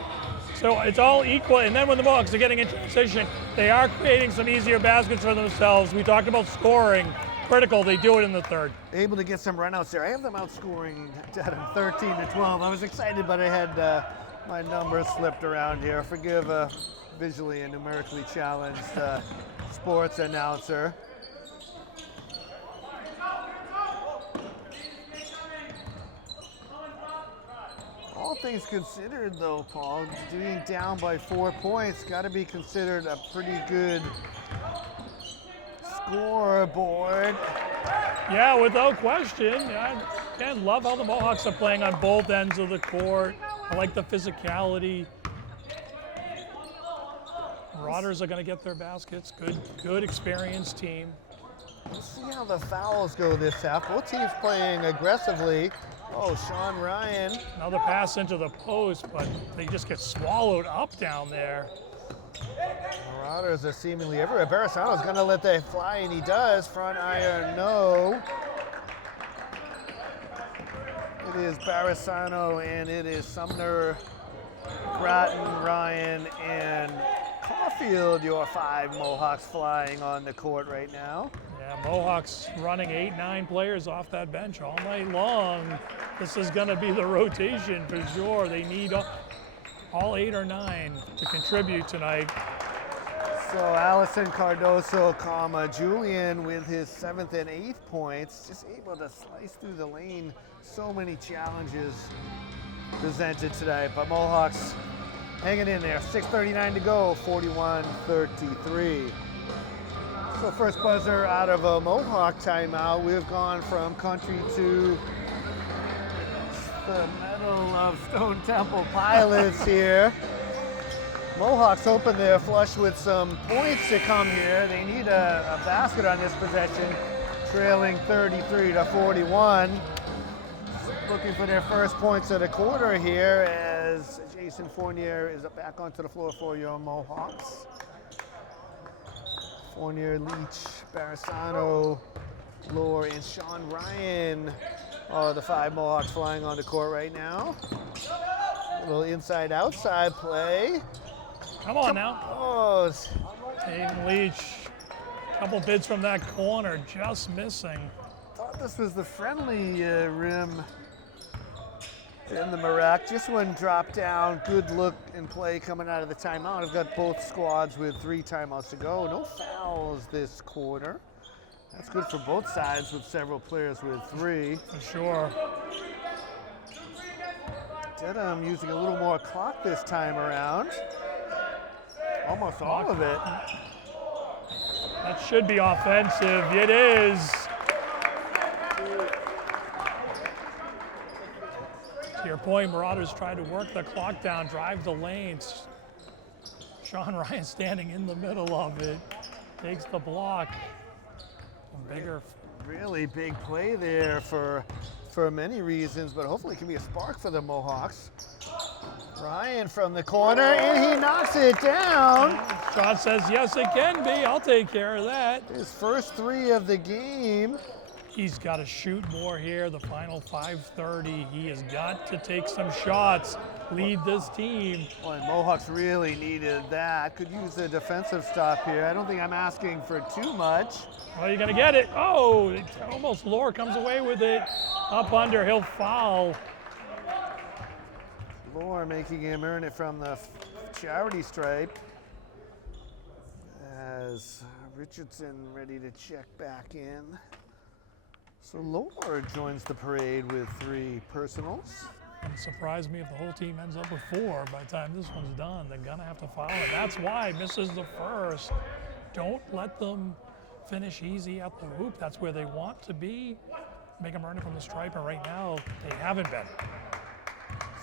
So it's all equal. And then when the Mohawks are getting in transition, they are creating some easier baskets for themselves. We talked about scoring. Critical, they do it in the third. Able to get some runouts there. I have them outscoring Dedham 13-12. I was excited, but I had my numbers flipped around here. Forgive a visually and numerically challenged sports announcer. All things considered, though, Paul, being down by 4 points got to be considered a pretty good scoreboard. Yeah, without question. I love how the Mohawks are playing on both ends of the court. I like the physicality. Marauders are going to get their baskets. Good experienced team. We'll see how the fouls go this half. Both teams playing aggressively. Oh, Sean Ryan. Another pass into the post, but they just get swallowed up down there. Marauders are seemingly everywhere. Barisano's going to let that fly, and he does. Front iron, no. It is Barisano, and it is Sumner, Grattan, Ryan, and Caulfield, your 5 Mohawks flying on the court right now. Yeah, Mohawks running 8-9 players off that bench all night long. This is going to be the rotation for sure. They need all 8 or 9 to contribute tonight. So Allison Cardoso, Julian with his 7th and 8th points, just able to slice through the lane. So many challenges presented today, but Mohawks hanging in there. 6:39 to go, 41-33. So first buzzer out of a Mohawk timeout. We've gone from country to the Medal of Stone Temple Pilots here. Mohawks hoping they're flush with some points to come here. They need a basket on this possession, trailing 33-41. Looking for their first points of the quarter here as Jason Fournier is back onto the floor for your Mohawks. Fournier, Leach, Barisano, Lore, and Sean Ryan are the 5 Mohawks flying on the court right now. A little inside-outside play. Come on now. Oh, Aiden Leach, couple bids from that corner, just missing. thought this was the friendly rim in the Marac. Just one drop down. Good look and play coming out of the timeout. I've got both squads with 3 timeouts to go. No fouls this quarter. That's good for both sides with several players with 3. For sure. Dedham using a little more clock this time around. Almost all of it. That should be offensive. It is. To your point, Marauders tried to work the clock down, drive the lanes. Sean Ryan standing in the middle of it. Takes the block. Bigger. Really big play there for many reasons, but hopefully it can be a spark for the Mohawks. Ryan from the corner, and he knocks it down. Sean says, yes, it can be. I'll take care of that. His first 3 of the game. He's got to shoot more here. The final 5:30. He has got to take some shots, lead this team. Boy, Mohawks really needed that. Could use a defensive stop here. I don't think I'm asking for too much. Well, you're going to get it. Oh, almost Lore comes away with it. Up under, he'll foul. Lore making him earn it from the charity stripe. As Richardson ready to check back in. So Lore joins the parade with 3 personals. Wouldn't surprise me if the whole team ends up with 4 by the time this one's done. They're gonna have to foul it. That's why misses the first. Don't let them finish easy at the hoop. That's where they want to be. Make them earn it from the stripe, and right now they haven't been.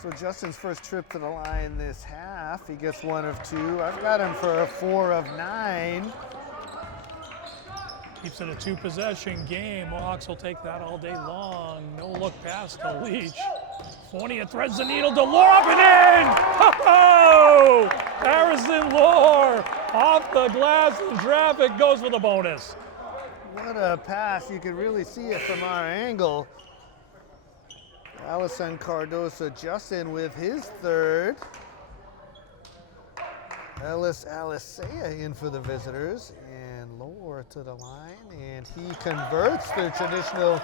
So Justin's first trip to the line this half, he gets 1 of 2. I've got him for a 4 of 9. Keeps it a 2-possession game. Mohawks will take that all day long. No look pass to Leach. Fournier threads the needle to Lore, up and in! Oh! Harrison Lore off the glass in traffic, goes for the bonus. What a pass. You can really see it from our angle. Allison Cardoso Justin with his 3rd. Ellis Alisea in for the visitors, and Lore to the line, and he converts the traditional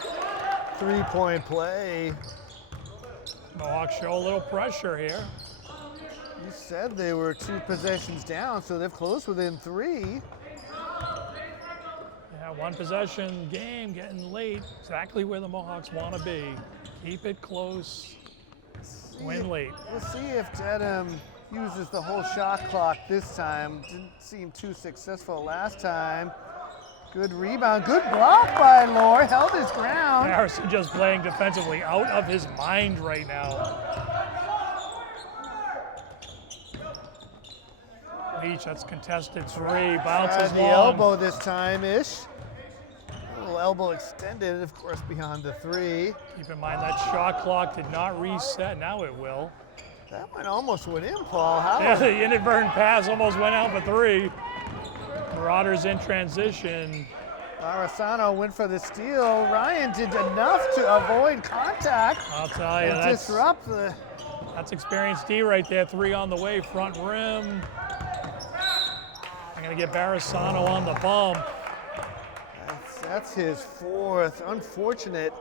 3-point play. Mohawks show a little pressure here. You said they were 2 possessions down, so they've closed within 3. Yeah, 1-possession game, getting late. Exactly where the Mohawks want to be. Keep it close, win late. We'll see if Dedham uses the whole shot clock this time. Didn't seem too successful last time. Good rebound, good block by Lore, held his ground. Harrison just playing defensively out of his mind right now. Leach, that's contested 3, bounces the long. elbow this time-ish. Little elbow extended, of course, beyond the 3. Keep in mind that shot clock did not reset, now it will. That one almost went in, Paul. How? Yeah, the inadvertent pass almost went out for 3. Marauders in transition. Barisano went for the steal. Ryan did enough to avoid contact. I'll tell you, and disrupt the. That's experienced D right there. 3 on the way, front rim. I'm gonna get Barisano on the bump. That's his 4th. Unfortunate.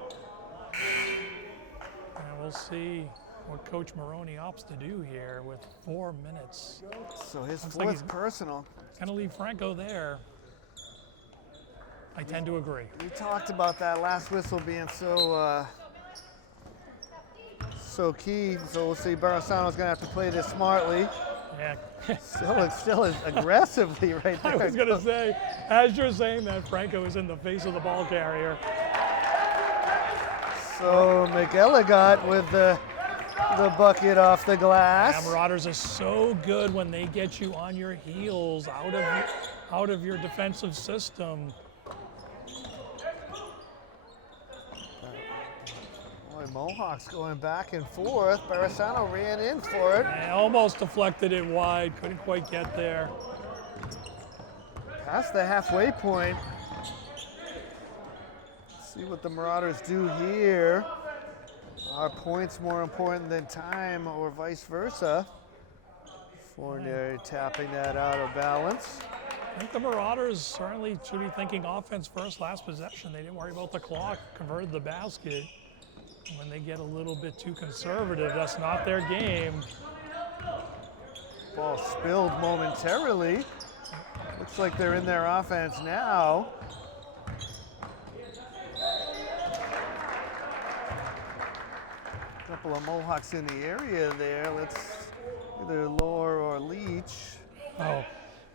And we'll see what Coach Maroney opts to do here with 4 minutes. So his Looks 4th like personal. Gonna leave Franco there. I tend to agree. We talked about that last whistle being so key. So we'll see. Barisano's gonna have to play this smartly. Yeah. Still is aggressively right there. I was gonna say, as you're saying that, Franco is in the face of the ball carrier. So McElligott with the bucket off the glass. Yeah, Marauders are so good when they get you on your heels, out of your defensive system. Boy, Mohawks going back and forth. Barisano ran in for it. And almost deflected it wide, couldn't quite get there. Past the halfway point. Let's see what the Marauders do here. Are points more important than time or vice versa? Fournier tapping that out of balance. I think the Marauders certainly should be thinking offense first. Last possession, they didn't worry about the clock, converted the basket. When they get a little bit too conservative, that's not their game. Ball spilled momentarily. Looks like they're in their offense now. Couple of Mohawks in the area there. Let's either Lohr or Leach. Oh,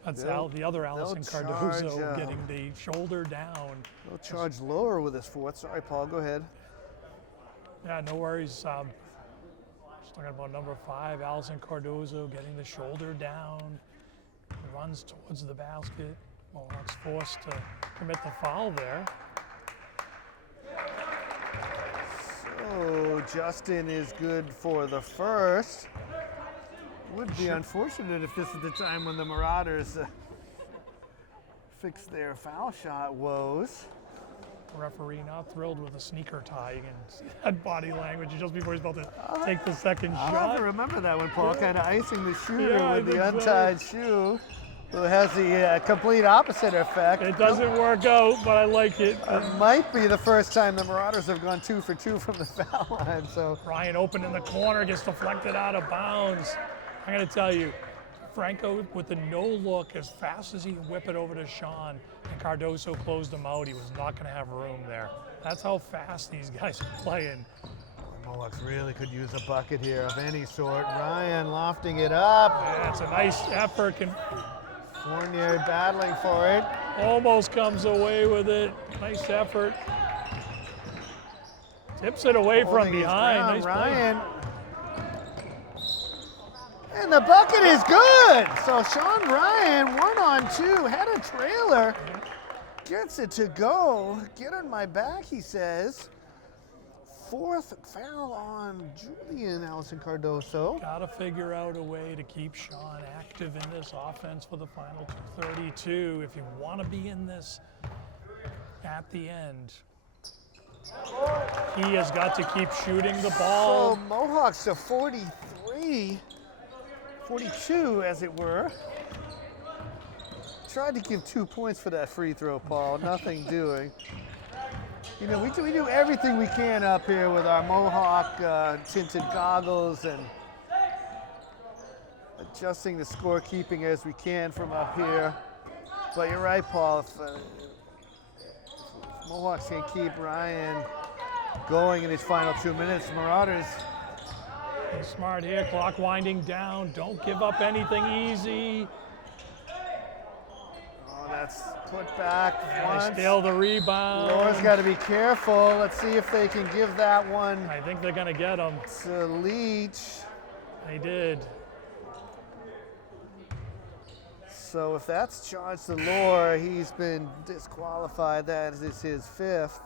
that's the other Allison Cardozo getting the shoulder down. They'll charge Lohr with his fourth. Sorry, Paul, go ahead. Yeah, no worries. Just talking about number 5, Allison Cardozo getting the shoulder down. Runs towards the basket. Mohawks forced to commit the foul there. So Justin is good for the first. Would be unfortunate if this is the time when the Marauders fix their foul shot woes. Referee not thrilled with a sneaker tie. You can see that body language just before he's about to take the second I'll shot. have to remember that when Paul kind of icing the shooter Yeah, with the untied shoe, who has the complete opposite effect. It doesn't work out, but I like it. It might be the first time the Marauders have gone 2 for 2 from the foul line. So Ryan open in the corner, gets deflected out of bounds. I'm going to tell you, Franco with the no look, as fast as he can whip it over to Sean, and Cardoso closed him out, he was not going to have room there. That's how fast these guys are playing. Mohawks really could use a bucket here of any sort. Ryan lofting it up. Yeah, it's a nice effort. Fournier battling for it. Almost comes away with it. Nice effort. Tips it away from behind. Nice Ryan. And the bucket is good. So Sean Ryan, 1-on-2, had a trailer. Gets it to go. Get on my back, he says. 4th foul on Julian Allison Cardoso. Got to figure out a way to keep Sean active in this offense for the final 2:32 if you want to be in this at the end. He has got to keep shooting the ball. So Mohawks to 43, 42 as it were. Tried to give 2 points for that free throw, Paul. Nothing doing. You know, we do everything we can up here with our Mohawk tinted goggles and adjusting the scorekeeping as we can from up here. But you're right, Paul. If Mohawks can keep Ryan going in his final 2 minutes, Marauders. Smart here, clock winding down. Don't give up anything easy. That's put back once. They steal the rebound. Lohr's got to be careful. Let's see if they can give that one I think they're going to get him. to Leach. They did. So if that's charged to Lohr, he's been disqualified. That is his 5th.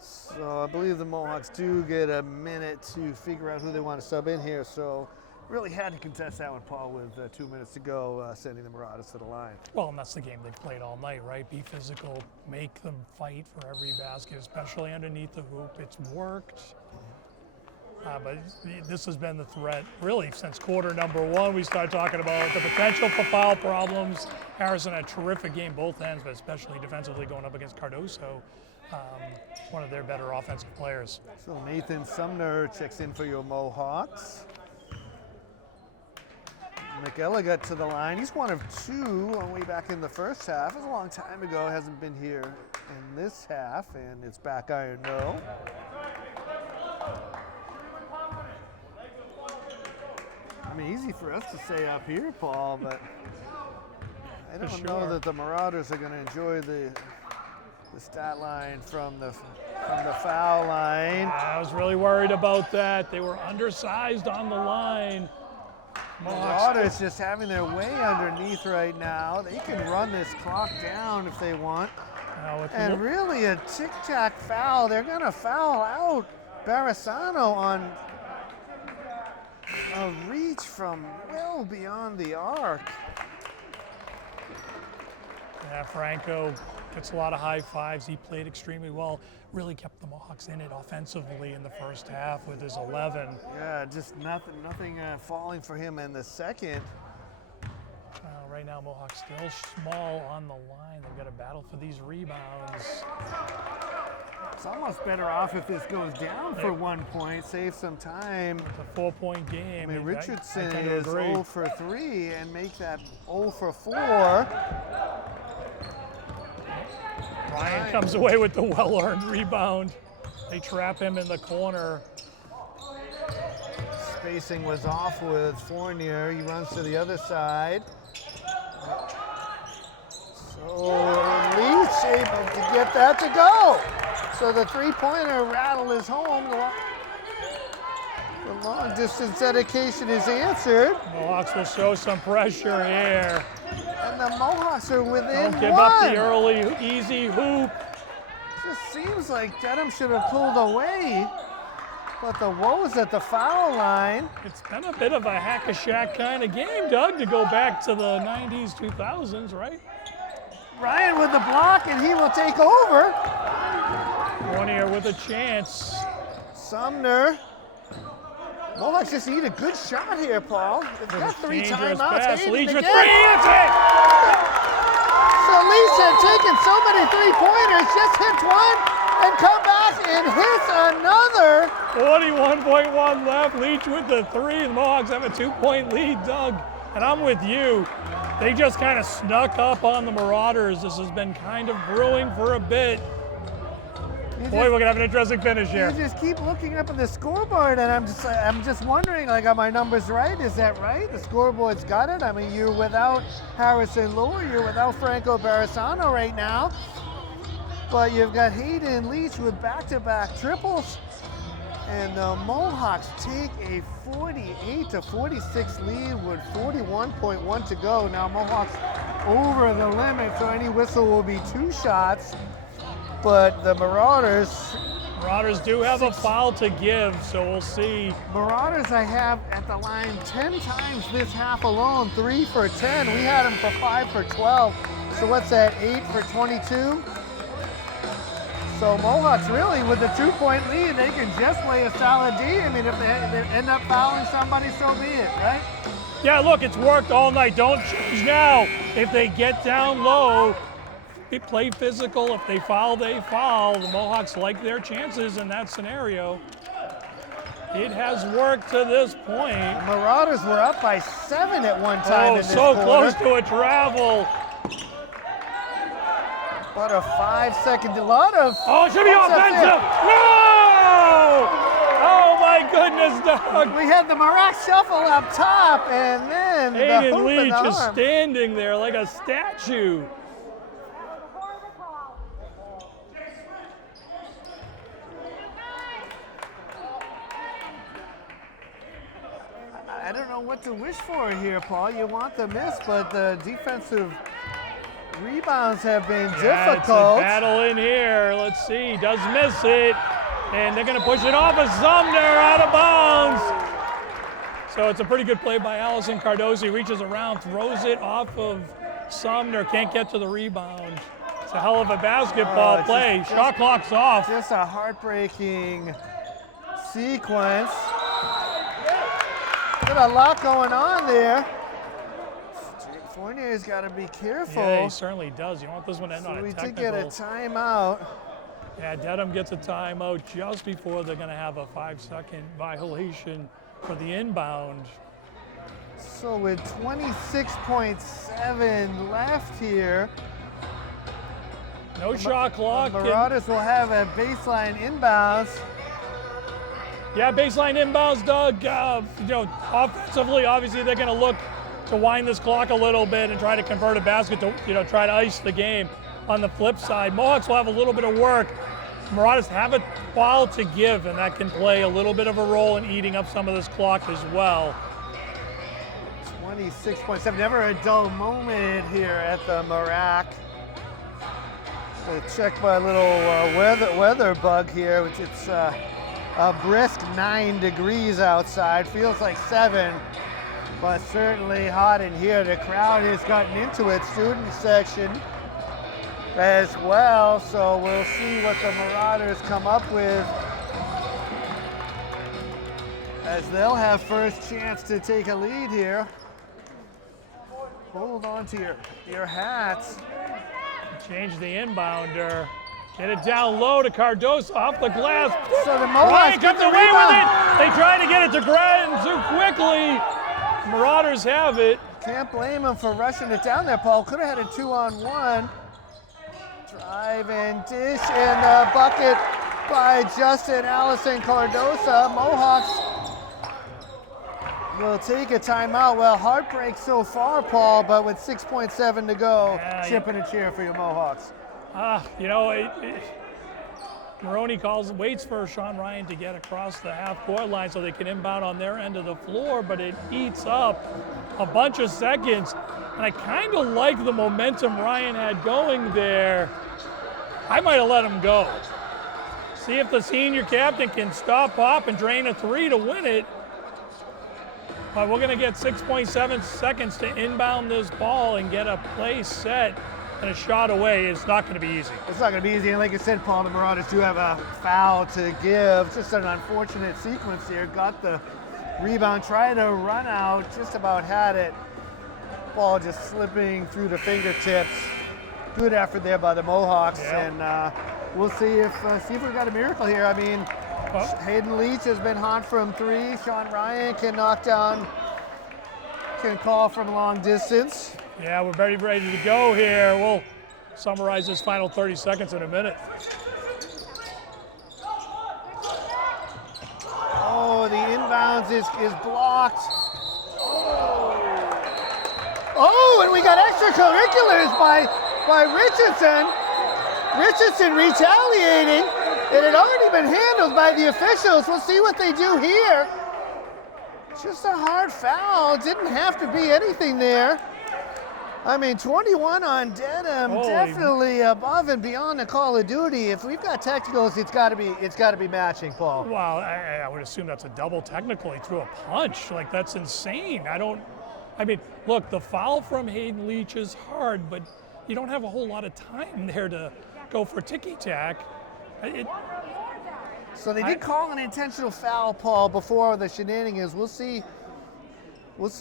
So I believe the Mohawks do get a minute to figure out who they want to sub in here. So really had to contest that one, Paul, with 2 minutes to go, sending the Marauders to the line. Well, and that's the game they've played all night, right? Be physical, make them fight for every basket, especially underneath the hoop. It's worked. But this has been the threat, really, since quarter number 1. We started talking about the potential for foul problems. Harrison had a terrific game both ends, but especially defensively going up against Cardoso, one of their better offensive players. So Nathan Sumner checks in for your Mohawks. McElligott got to the line. He's 1 of 2 on way back in the first half. It was a long time ago. Hasn't been here in this half, and it's back iron no. I mean, easy for us to say up here, Paul, but I don't know that the Marauders are going to enjoy the stat line from the foul line. I was really worried about that. They were undersized on the line. Marauders just having their way underneath right now. They can run this clock down if they want. And really a tic-tac foul. They're going to foul out Barisano on a reach from well beyond the arc. Yeah, Franco gets a lot of high fives. He played extremely well. Really kept the Mohawks in it offensively in the first half with his 11. Yeah, just nothing falling for him in the second. Right now, Mohawks still small on the line. They've got to battle for these rebounds. It's almost better off if this goes down for 1 point, save some time. It's a 4-point game. I mean, Richardson I is agree. 0 for 3 and make that 0 for 4. Ryan comes away with the well-earned rebound. They trap him in the corner. Spacing was off with Fournier. He runs to the other side. So Leach able to get that to go. So the three-pointer rattle is home. The long distance dedication is answered. Mohawks will show some pressure here. And the Mohawks are within Don't give one. up the early, easy hoop. Just seems like Dedham should have pulled away. But the woes at the foul line. It's been a bit of a hack-a-shack kind of game, Doug, to go back to the 90s, 2000s, right? Ryan with the block, and he will take over. Fournier with a chance. Sumner. Mohawks just need a good shot here, Paul. They've got 3 Dangerous timeouts. pass. Hayden Leach with again. 3, that's it! So Leach had taken so many three-pointers, just hits one, and come back and hits another. 41.1 left. Leach with the 3. The Mohawks have a 2-point lead, Doug. And I'm with you. They just kind of snuck up on the Marauders. This has been kind of brewing for a bit. Boy, we're gonna have an interesting finish here. You just keep looking up at the scoreboard, and I'm just wondering, like, are my numbers right? Is that right? The scoreboard's got it. I mean, you're without Harrison Lohr, you're without Franco Barisano right now, but you've got Hayden Leach with back-to-back triples, and the Mohawks take a 48-46 lead with 41.1 to go. Now Mohawks over the limit, so any whistle will be 2 shots. But the Marauders do have a foul to give, so we'll see. Marauders I have at the line 10 times this half alone, 3 for 10. We had them for 5 for 12. So what's that, 8 for 22? So Mohawks really with the 2-point lead, they can just play a solid D. I mean, if they end up fouling somebody, so be it, right? Yeah, look, it's worked all night. Don't change now. If they get down low, they play physical. If they foul, they foul. The Mohawks like their chances in that scenario. It has worked to this point. The Marauders were up by 7 at one time in this so quarter. close to a travel. But a 5-second, a lot of... Oh, it should be offensive. No! Oh my goodness, Doug. We had the Marauders shuffle up top, and then the Hayden hoop Leach and the is arm. standing there like a statue. I don't know what to wish for here, Paul. You want the miss, but the defensive rebounds have been Yeah, difficult. it's a battle in here. Let's see. Does miss it. And they're going to push it off of Sumner out of bounds. So it's a pretty good play by Allison Cardosi. Reaches around, throws it off of Sumner. Can't get to the rebound. It's a hell of a basketball play. Shot clock's off. Just a heartbreaking sequence. Got a lot going on there. Fournier's got to be careful. Yeah, he certainly does. You want this one to end on So a we technical. did get a timeout. Yeah, Dedham gets a timeout just before they're going to have a 5-second violation for the inbound. So with 26.7 left here, No shot clock. the Marauders will have a baseline inbounds. Yeah, baseline inbounds, Doug. Offensively, obviously they're going to look to wind this clock a little bit and try to convert a basket to, try to ice the game. On the flip side, Mohawks will have a little bit of work. Marauders have a foul to give, and that can play a little bit of a role in eating up some of this clock as well. 26.7, never a dull moment here at the Marac. Check my little weather bug here, which it's a brisk 9 degrees outside. Feels like 7, but certainly hot in here. The crowd has gotten into it, student section as well. So we'll see what the Marauders come up with, as they'll have first chance to take a lead here. Hold on to your hats. Change the inbounder. Get it down low to Cardoso off the glass. So the Mohawks Ryan comes away with it. They try to get it to Grattan too quickly. Marauders have it. Can't blame them for rushing it down there, Paul. Could have had a 2-on-1. Drive and dish in the bucket by Justin Allison Cardoso. Mohawks will take a timeout. Well, heartbreak so far, Paul, but with 6.7 to go, chip in a cheer for your Mohawks. You know, Maroney waits for Sean Ryan to get across the half-court line so they can inbound on their end of the floor, but it eats up a bunch of seconds. And I kind of like the momentum Ryan had going there. I might have let him go. See if the senior captain can stop Pop and drain a 3 to win it. But we're going to get 6.7 seconds to inbound this ball and get a play set and a shot away. It's not going to be easy. It's not going to be easy. And like I said, Paul, the Marauders do have a foul to give. Just an unfortunate sequence here. Got the rebound, tried to run out, just about had it. Ball just slipping through the fingertips. Good effort there by the Mohawks. Yep. And we'll see if we've got a miracle here. I mean, Hayden Leach has been hot from 3. Sean Ryan can knock down, can call from long distance. Yeah, we're very ready to go here. We'll summarize this final 30 seconds in a minute. Oh, the inbounds is blocked. Oh, and we got extracurriculars by Richardson. Richardson retaliating. It had already been handled by the officials. We'll see what they do here. Just a hard foul. Didn't have to be anything there. I mean, 21 on Dedham, definitely above and beyond the call of duty. If we've got technicals, it's got to be matching, Paul. Well, I would assume that's a double technical. He threw a punch. Like, that's insane. I mean, look, the foul from Hayden Leach is hard, but you don't have a whole lot of time there to go for ticky-tack. So they did call an intentional foul, Paul, before the shenanigans. We'll see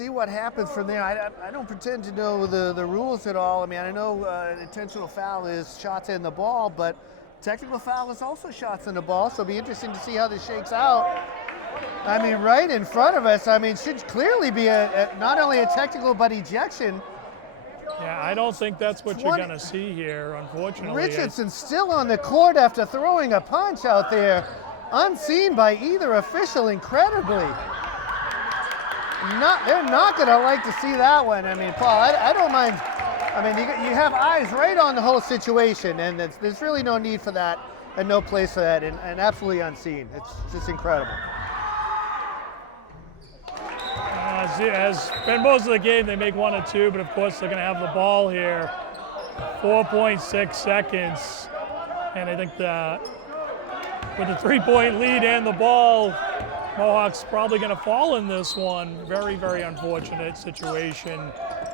what happens from there. I don't pretend to know the rules at all. I mean, I know an intentional foul is shots in the ball, but technical foul is also shots in the ball, so it'll be interesting to see how this shakes out. I mean, right in front of us, I mean, should clearly be not only a technical, but ejection. Yeah, I don't think that's what you're going to see here, unfortunately. Richardson still on the court after throwing a punch out there, unseen by either official, incredibly. They're not going to like to see that one. I mean, Paul, I don't mind. I mean, you have eyes right on the whole situation, and there's really no need for that and no place for that, and absolutely unseen. It's just incredible. Has been most of the game. They make 1 or 2, but of course they're going to have the ball here. 4.6 seconds, and I think with the 3-point lead and the ball, Mohawks probably going to fall in this one. Very, very unfortunate situation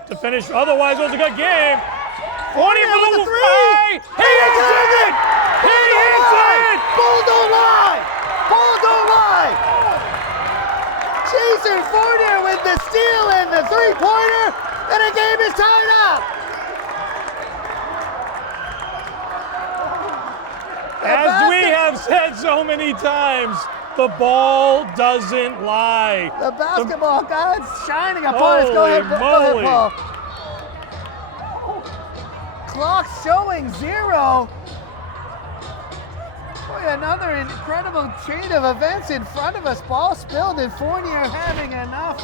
to finish. Otherwise, it was a good game. 40 for the 3. He hits it! He hits it! Bull don't lie! Bull don't lie! Jason Fournier with the steal and the 3-pointer, and the game is tied up. As we have said so many times, the ball doesn't lie. The basketball god's shining upon us. Go ahead, Paul. Clock showing 0. Boy, another incredible chain of events in front of us. Ball spilled and Fournier having enough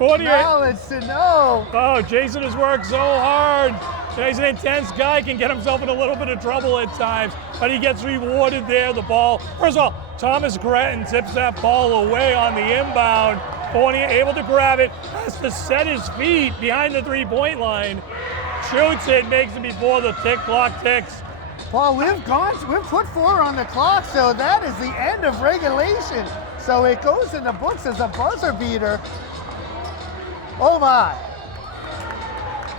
knowledge to know. Oh, Jason has worked so hard. He's an intense guy, can get himself in a little bit of trouble at times, but he gets rewarded there. The ball, first of all, Thomas Grattan tips that ball away on the inbound. Fournier able to grab it, has to set his feet behind the 3-point line, shoots it, makes it before the clock ticks. Paul, we've put 4 on the clock, so that is the end of regulation. So it goes in the books as a buzzer beater. Oh my.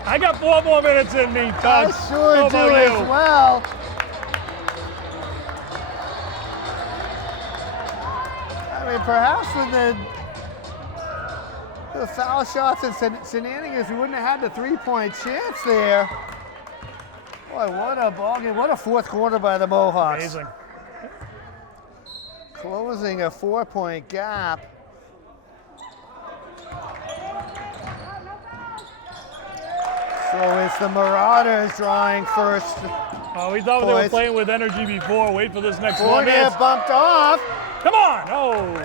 I got 4 more minutes in me, Tug. I sure do as well. I mean, perhaps with the foul shots and shenanigans, we wouldn't have had the 3-point chance there. Boy, what a ball game. What a fourth quarter by the Mohawks. Amazing. Closing a 4-point gap. So it's the Marauders drawing first. Oh, we thought they were playing with energy before. Wait for this next 1 minute. Get bumped off. Come on. Oh.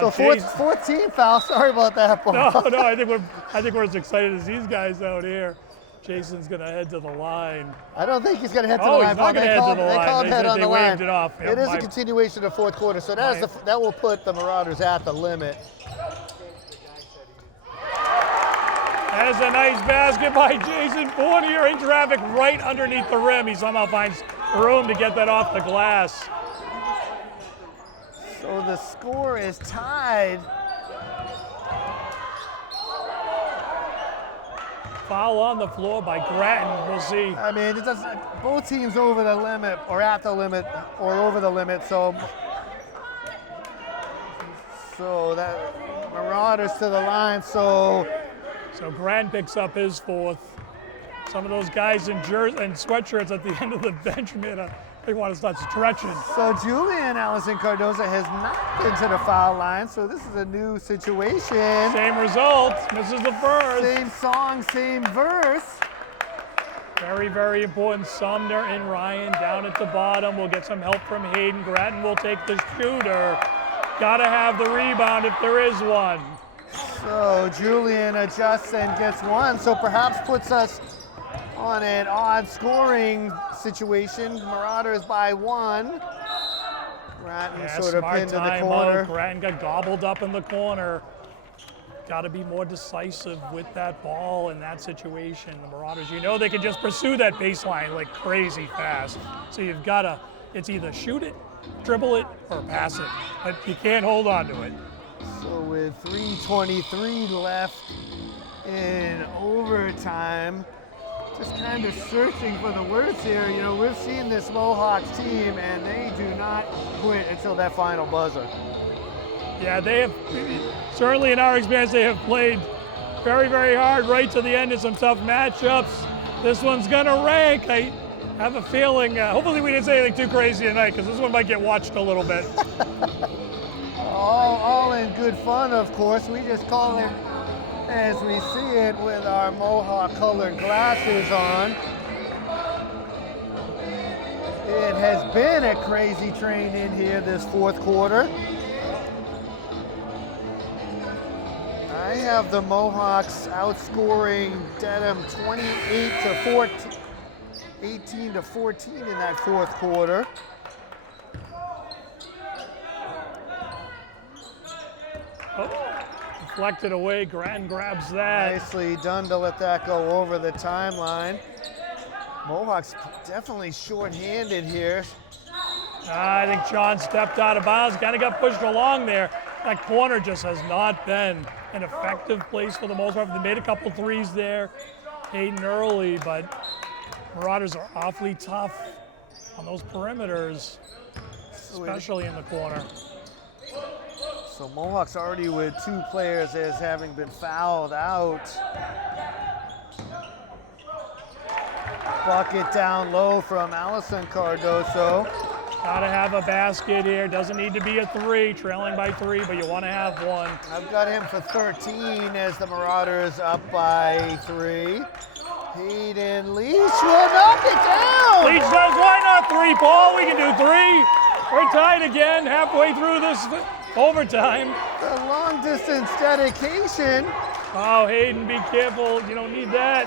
So 14 foul. Sorry about that, Paul. No, I think we're as excited as these guys out here. Jason's gonna head to the line. I don't think he's gonna head to the Oh, line. he's not gonna head to the line. They called head on the line. They waved it off. It is a continuation of fourth quarter, so that will put the Marauders at the limit. That is a nice basket by Jason Fournier in traffic right underneath the rim. He somehow finds room to get that off the glass. So the score is tied. Foul on the floor by Grattan. We'll see. I mean, it doesn't. Both teams over the limit, or at the limit, or over the limit. So that Marauders to the line. So Grattan picks up his fourth. Some of those guys in jerseys and sweatshirts at the end of the bench, man, they want to start stretching. So Julian Allison Cardoza has not been to the foul line, so this is a new situation. Same result, misses the first. Same song, same verse. Very, very important. Sumner and Ryan down at the bottom. We'll get some help from Hayden. Grattan will take the shooter. Gotta have the rebound if there is one. So Julian adjusts and gets one, so perhaps puts us on an odd scoring situation. Marauders by 1. Grattan sort of pinned in the corner. Grattan got gobbled up in the corner. Got to be more decisive with that ball in that situation. The Marauders, they can just pursue that baseline like crazy fast. So you've got to, it's either shoot it, dribble it, or pass it. But you can't hold on to it. So with 3:23 left in overtime, just kind of searching for the words here. We've seen this Mohawks team, and they do not quit until that final buzzer. Yeah, they have, certainly in our experience, they have played very, very hard right to the end of some tough matchups. This one's gonna rank. I have a feeling, hopefully we didn't say anything too crazy tonight, because this one might get watched a little bit. all in good fun, of course. We just call it as we see it with our Mohawk colored glasses on. It has been a crazy train in here this fourth quarter. I have the Mohawks outscoring Dedham 18 to 14 in that fourth quarter. Deflected away, Grattan grabs that. Nicely done to let that go over the timeline. Mohawks definitely short-handed here. I think John stepped out of bounds, kind of got pushed along there. That corner just has not been an effective place for the most part. They made a couple threes there, Hayden early, but Marauders are awfully tough on those perimeters, especially in the corner. So Mohawks already with 2 players as having been fouled out. Bucket down low from Allison Cardoso. Gotta have a basket here. Doesn't need to be a 3, trailing by 3, but you want to have one. I've got him for 13 as the Marauders up by 3. Hayden Leach will knock it down. Leach says, why not 3, Paul? We can do 3. We're tied again, halfway through this overtime. The long distance dedication. Oh, Hayden, be careful. You don't need that.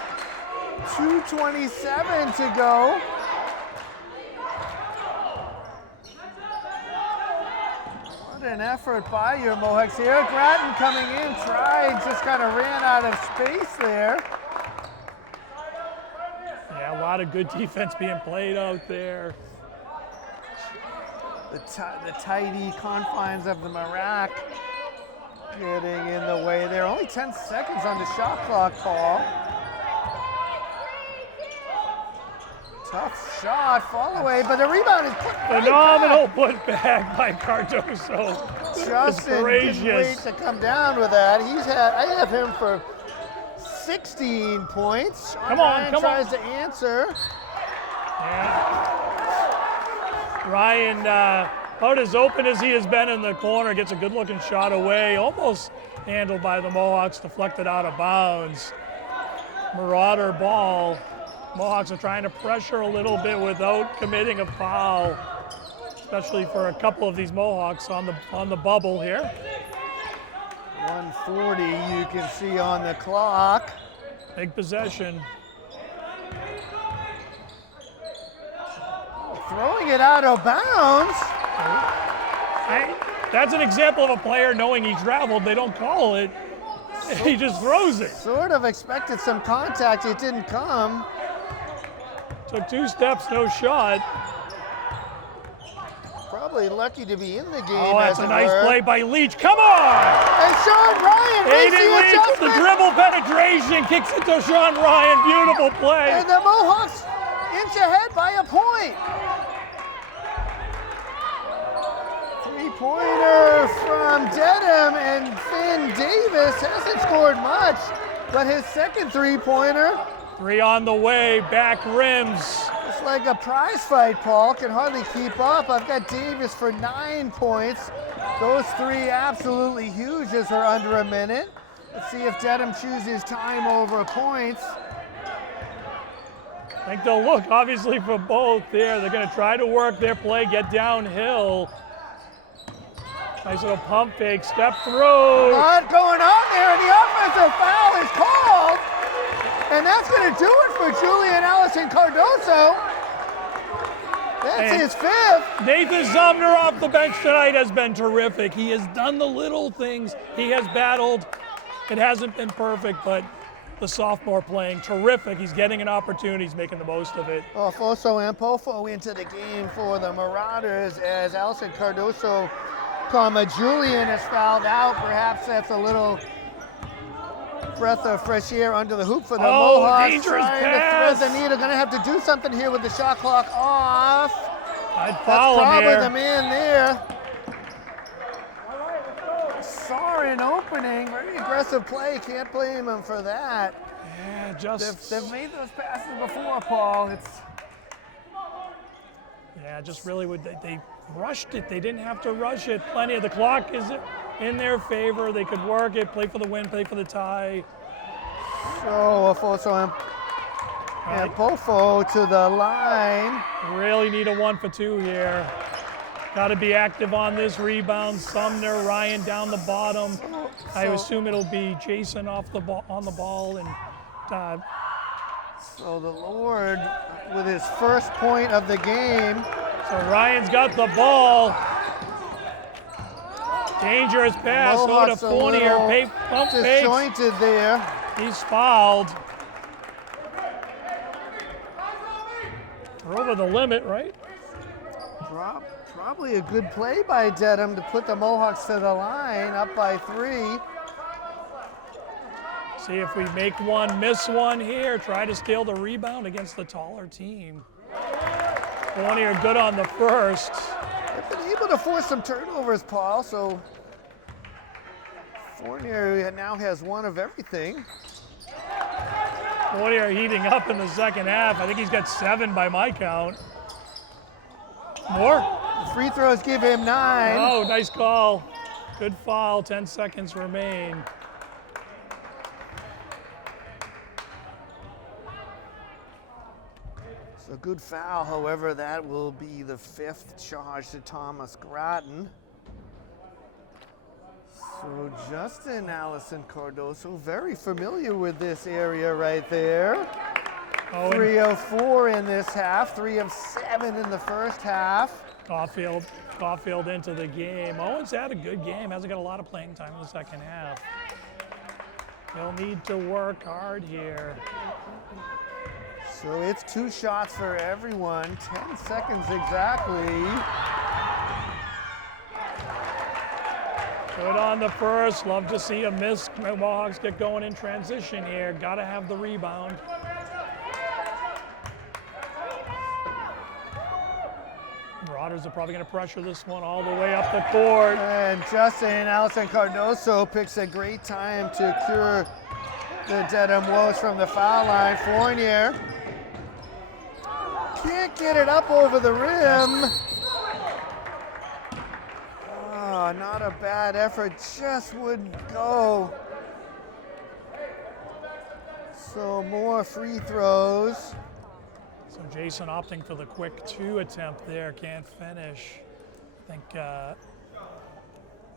2:27 to go. What an effort by your Mohawks here. Grattan coming in, tried, just kind of ran out of space there. Yeah, a lot lot of good defense being played out there. The tidy confines of the Marac getting in the way there. Only 10 seconds on the shot clock, Paul. Tough shot, fall away, but the rebound is put right Phenomenal back. put back by Cardoso. Justin didn't wait to come down with that. I have him for 16 points. Come on, come tries on. to answer. Yeah. Ryan, about as open as he has been in the corner, gets a good-looking shot away, almost handled by the Mohawks, deflected out of bounds. Marauder ball. Mohawks are trying to pressure a little bit without committing a foul, especially for a couple of these Mohawks on the bubble here. 1:40 you can see on the clock. Big possession. Throwing it out of bounds. That's an example of a player knowing he traveled. They don't call it. He just throws it. Sort of expected some contact. It didn't come. Took 2 steps, no shot. Probably lucky to be in the game. Oh, that's as a it nice were. play by Leach. Come on! And Sean Ryan makes Aiden the Leach with the adjustment. dribble penetration, kicks it to Sean Ryan. Beautiful play. And the Mohawks inch ahead by a point. Three-pointer from Dedham, and Finn Davis hasn't scored much, but his second three-pointer. 3 on the way, back rims. It's like a prize fight, Paul. Can hardly keep up. I've got Davis for 9 points. Those 3 absolutely huge as they're under a minute. Let's see if Dedham chooses time over points. I think they'll look, obviously, for both there. They're going to try to work their play, get downhill. Nice little pump fake, step through. A lot going on there, and the offensive foul is called. And that's going to do it for Julian Allison Cardoso. That's his 5th. Nathan Sumner off the bench tonight has been terrific. He has done the little things. He has battled. It hasn't been perfect, but the sophomore playing terrific. He's getting an opportunity. He's making the most of it. Foso and Pofo into the game for the Marauders as Allison Cardoso, Julian is fouled out. Perhaps that's a little breath of fresh air under the hoop for the Mohawks. Dangerous trying pass. to thread the needle. Going to have to do something here with the shot clock off. I'd foul That's him probably here. the man there. Saw an opening. Very aggressive play. Can't blame him for that. Yeah, just They've made those passes before, Paul. just really they rushed it. They didn't have to rush it. Plenty of the clock is in their favor. They could work it, play for the win, play for the tie. So Afoso and Pofo to the line. Really need a 1 for 2 here. Got to be active on this rebound. Sumner, Ryan down the bottom. I assume it'll be Jason off the ball on the ball, and so the Lord with his first point of the game. so Ryan's got the ball. Dangerous pass over to Mohawks a Fournier. little Pump fakes. disjointed there. He's fouled. We're over the limit, right? Probably a good play by Dedham to put the Mohawks to the line, up by 3. See if we make one, miss one here. Try to steal the rebound against the taller team. Fournier good on the first. They've been able to force some turnovers, Paul, so Fournier now has 1 of everything. Fournier heating up in the second half. I think he's got 7 by my count. More? The free throws give him 9. Oh, nice call. Good foul, 10 seconds remain. So good foul, however, that will be the 5th charge to Thomas Grattan. So Justin Allison Cardoso, very familiar with this area right there. 3 of 4 in this half, 3 of 7 in the first half. Caulfield into the game. Owen's had a good game, hasn't got a lot of playing time in the second half. He'll need to work hard here. So it's 2 shots for everyone, 10 seconds exactly. Good on the first. Love to see a miss. Mohawks get going in transition here. Got to have the rebound. Marauders are probably going to pressure this one all the way up the court. And Justin Allison Cardoso picks a great time to cure the Dedham woes from the foul line. Fournier can't get it up over the rim. Oh, not a bad effort, just wouldn't go. So more free throws. So Jason opting for the quick 2 attempt there, can't finish. I think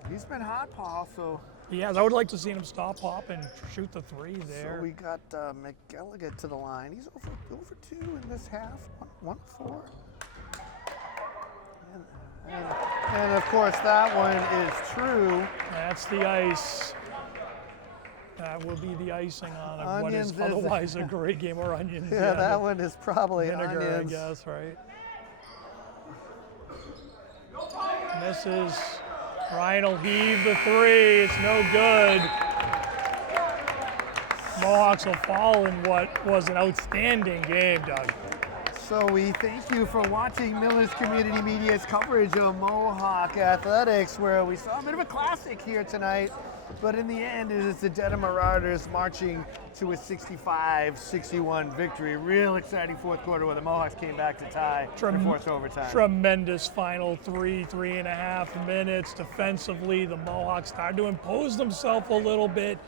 He's been hot, Paul, so. he has. I would like to see him stop, hop, and shoot the 3 there. So we got McGilligan to the line. He's over 2 in this half, 1-4. And of course that one is true. That's the ice. That will be the icing on what is Onions otherwise a great game, or onions. Yeah, that one is probably vinegar, onions. I guess, right? Misses. Ryan will heave the 3. It's no good. Mohawks will fall in what was an outstanding game, Doug. So we thank you for watching Miller's Community Media's coverage of Mohawk Athletics, where we saw a bit of a classic here tonight. But in the end, it is the Dedham Marauders marching to a 65-61 victory. Real exciting fourth quarter where the Mohawks came back to tie and force overtime. Tremendous final 3.5 minutes. Defensively, the Mohawks started to impose themselves a little bit.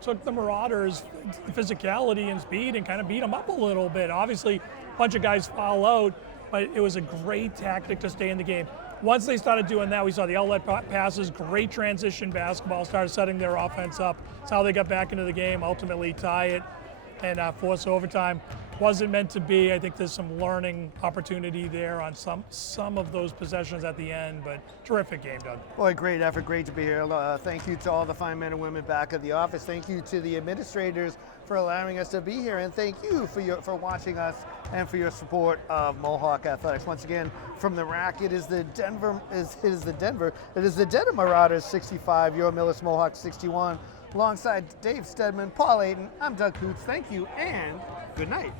Took the Marauders' physicality and speed and kind of beat them up a little bit. Obviously, a bunch of guys foul out, but it was a great tactic to stay in the game. Once they started doing that, we saw the outlet passes, great transition basketball, started setting their offense up. That's how they got back into the game, ultimately tie it and force overtime. Wasn't meant to be. I think there's some learning opportunity there on some of those possessions at the end, but terrific game, Doug. Boy, great effort, great to be here. Thank you to all the fine men and women back at the office. Thank you to the administrators for allowing us to be here, and thank you for watching us and for your support of Mohawk Athletics. Once again, from the rack, it is the Dedham Marauders 65, your Millis Mohawks 61. Alongside Dave Stedman, Paul Ayton, I'm Doug Coots. Thank you and good night.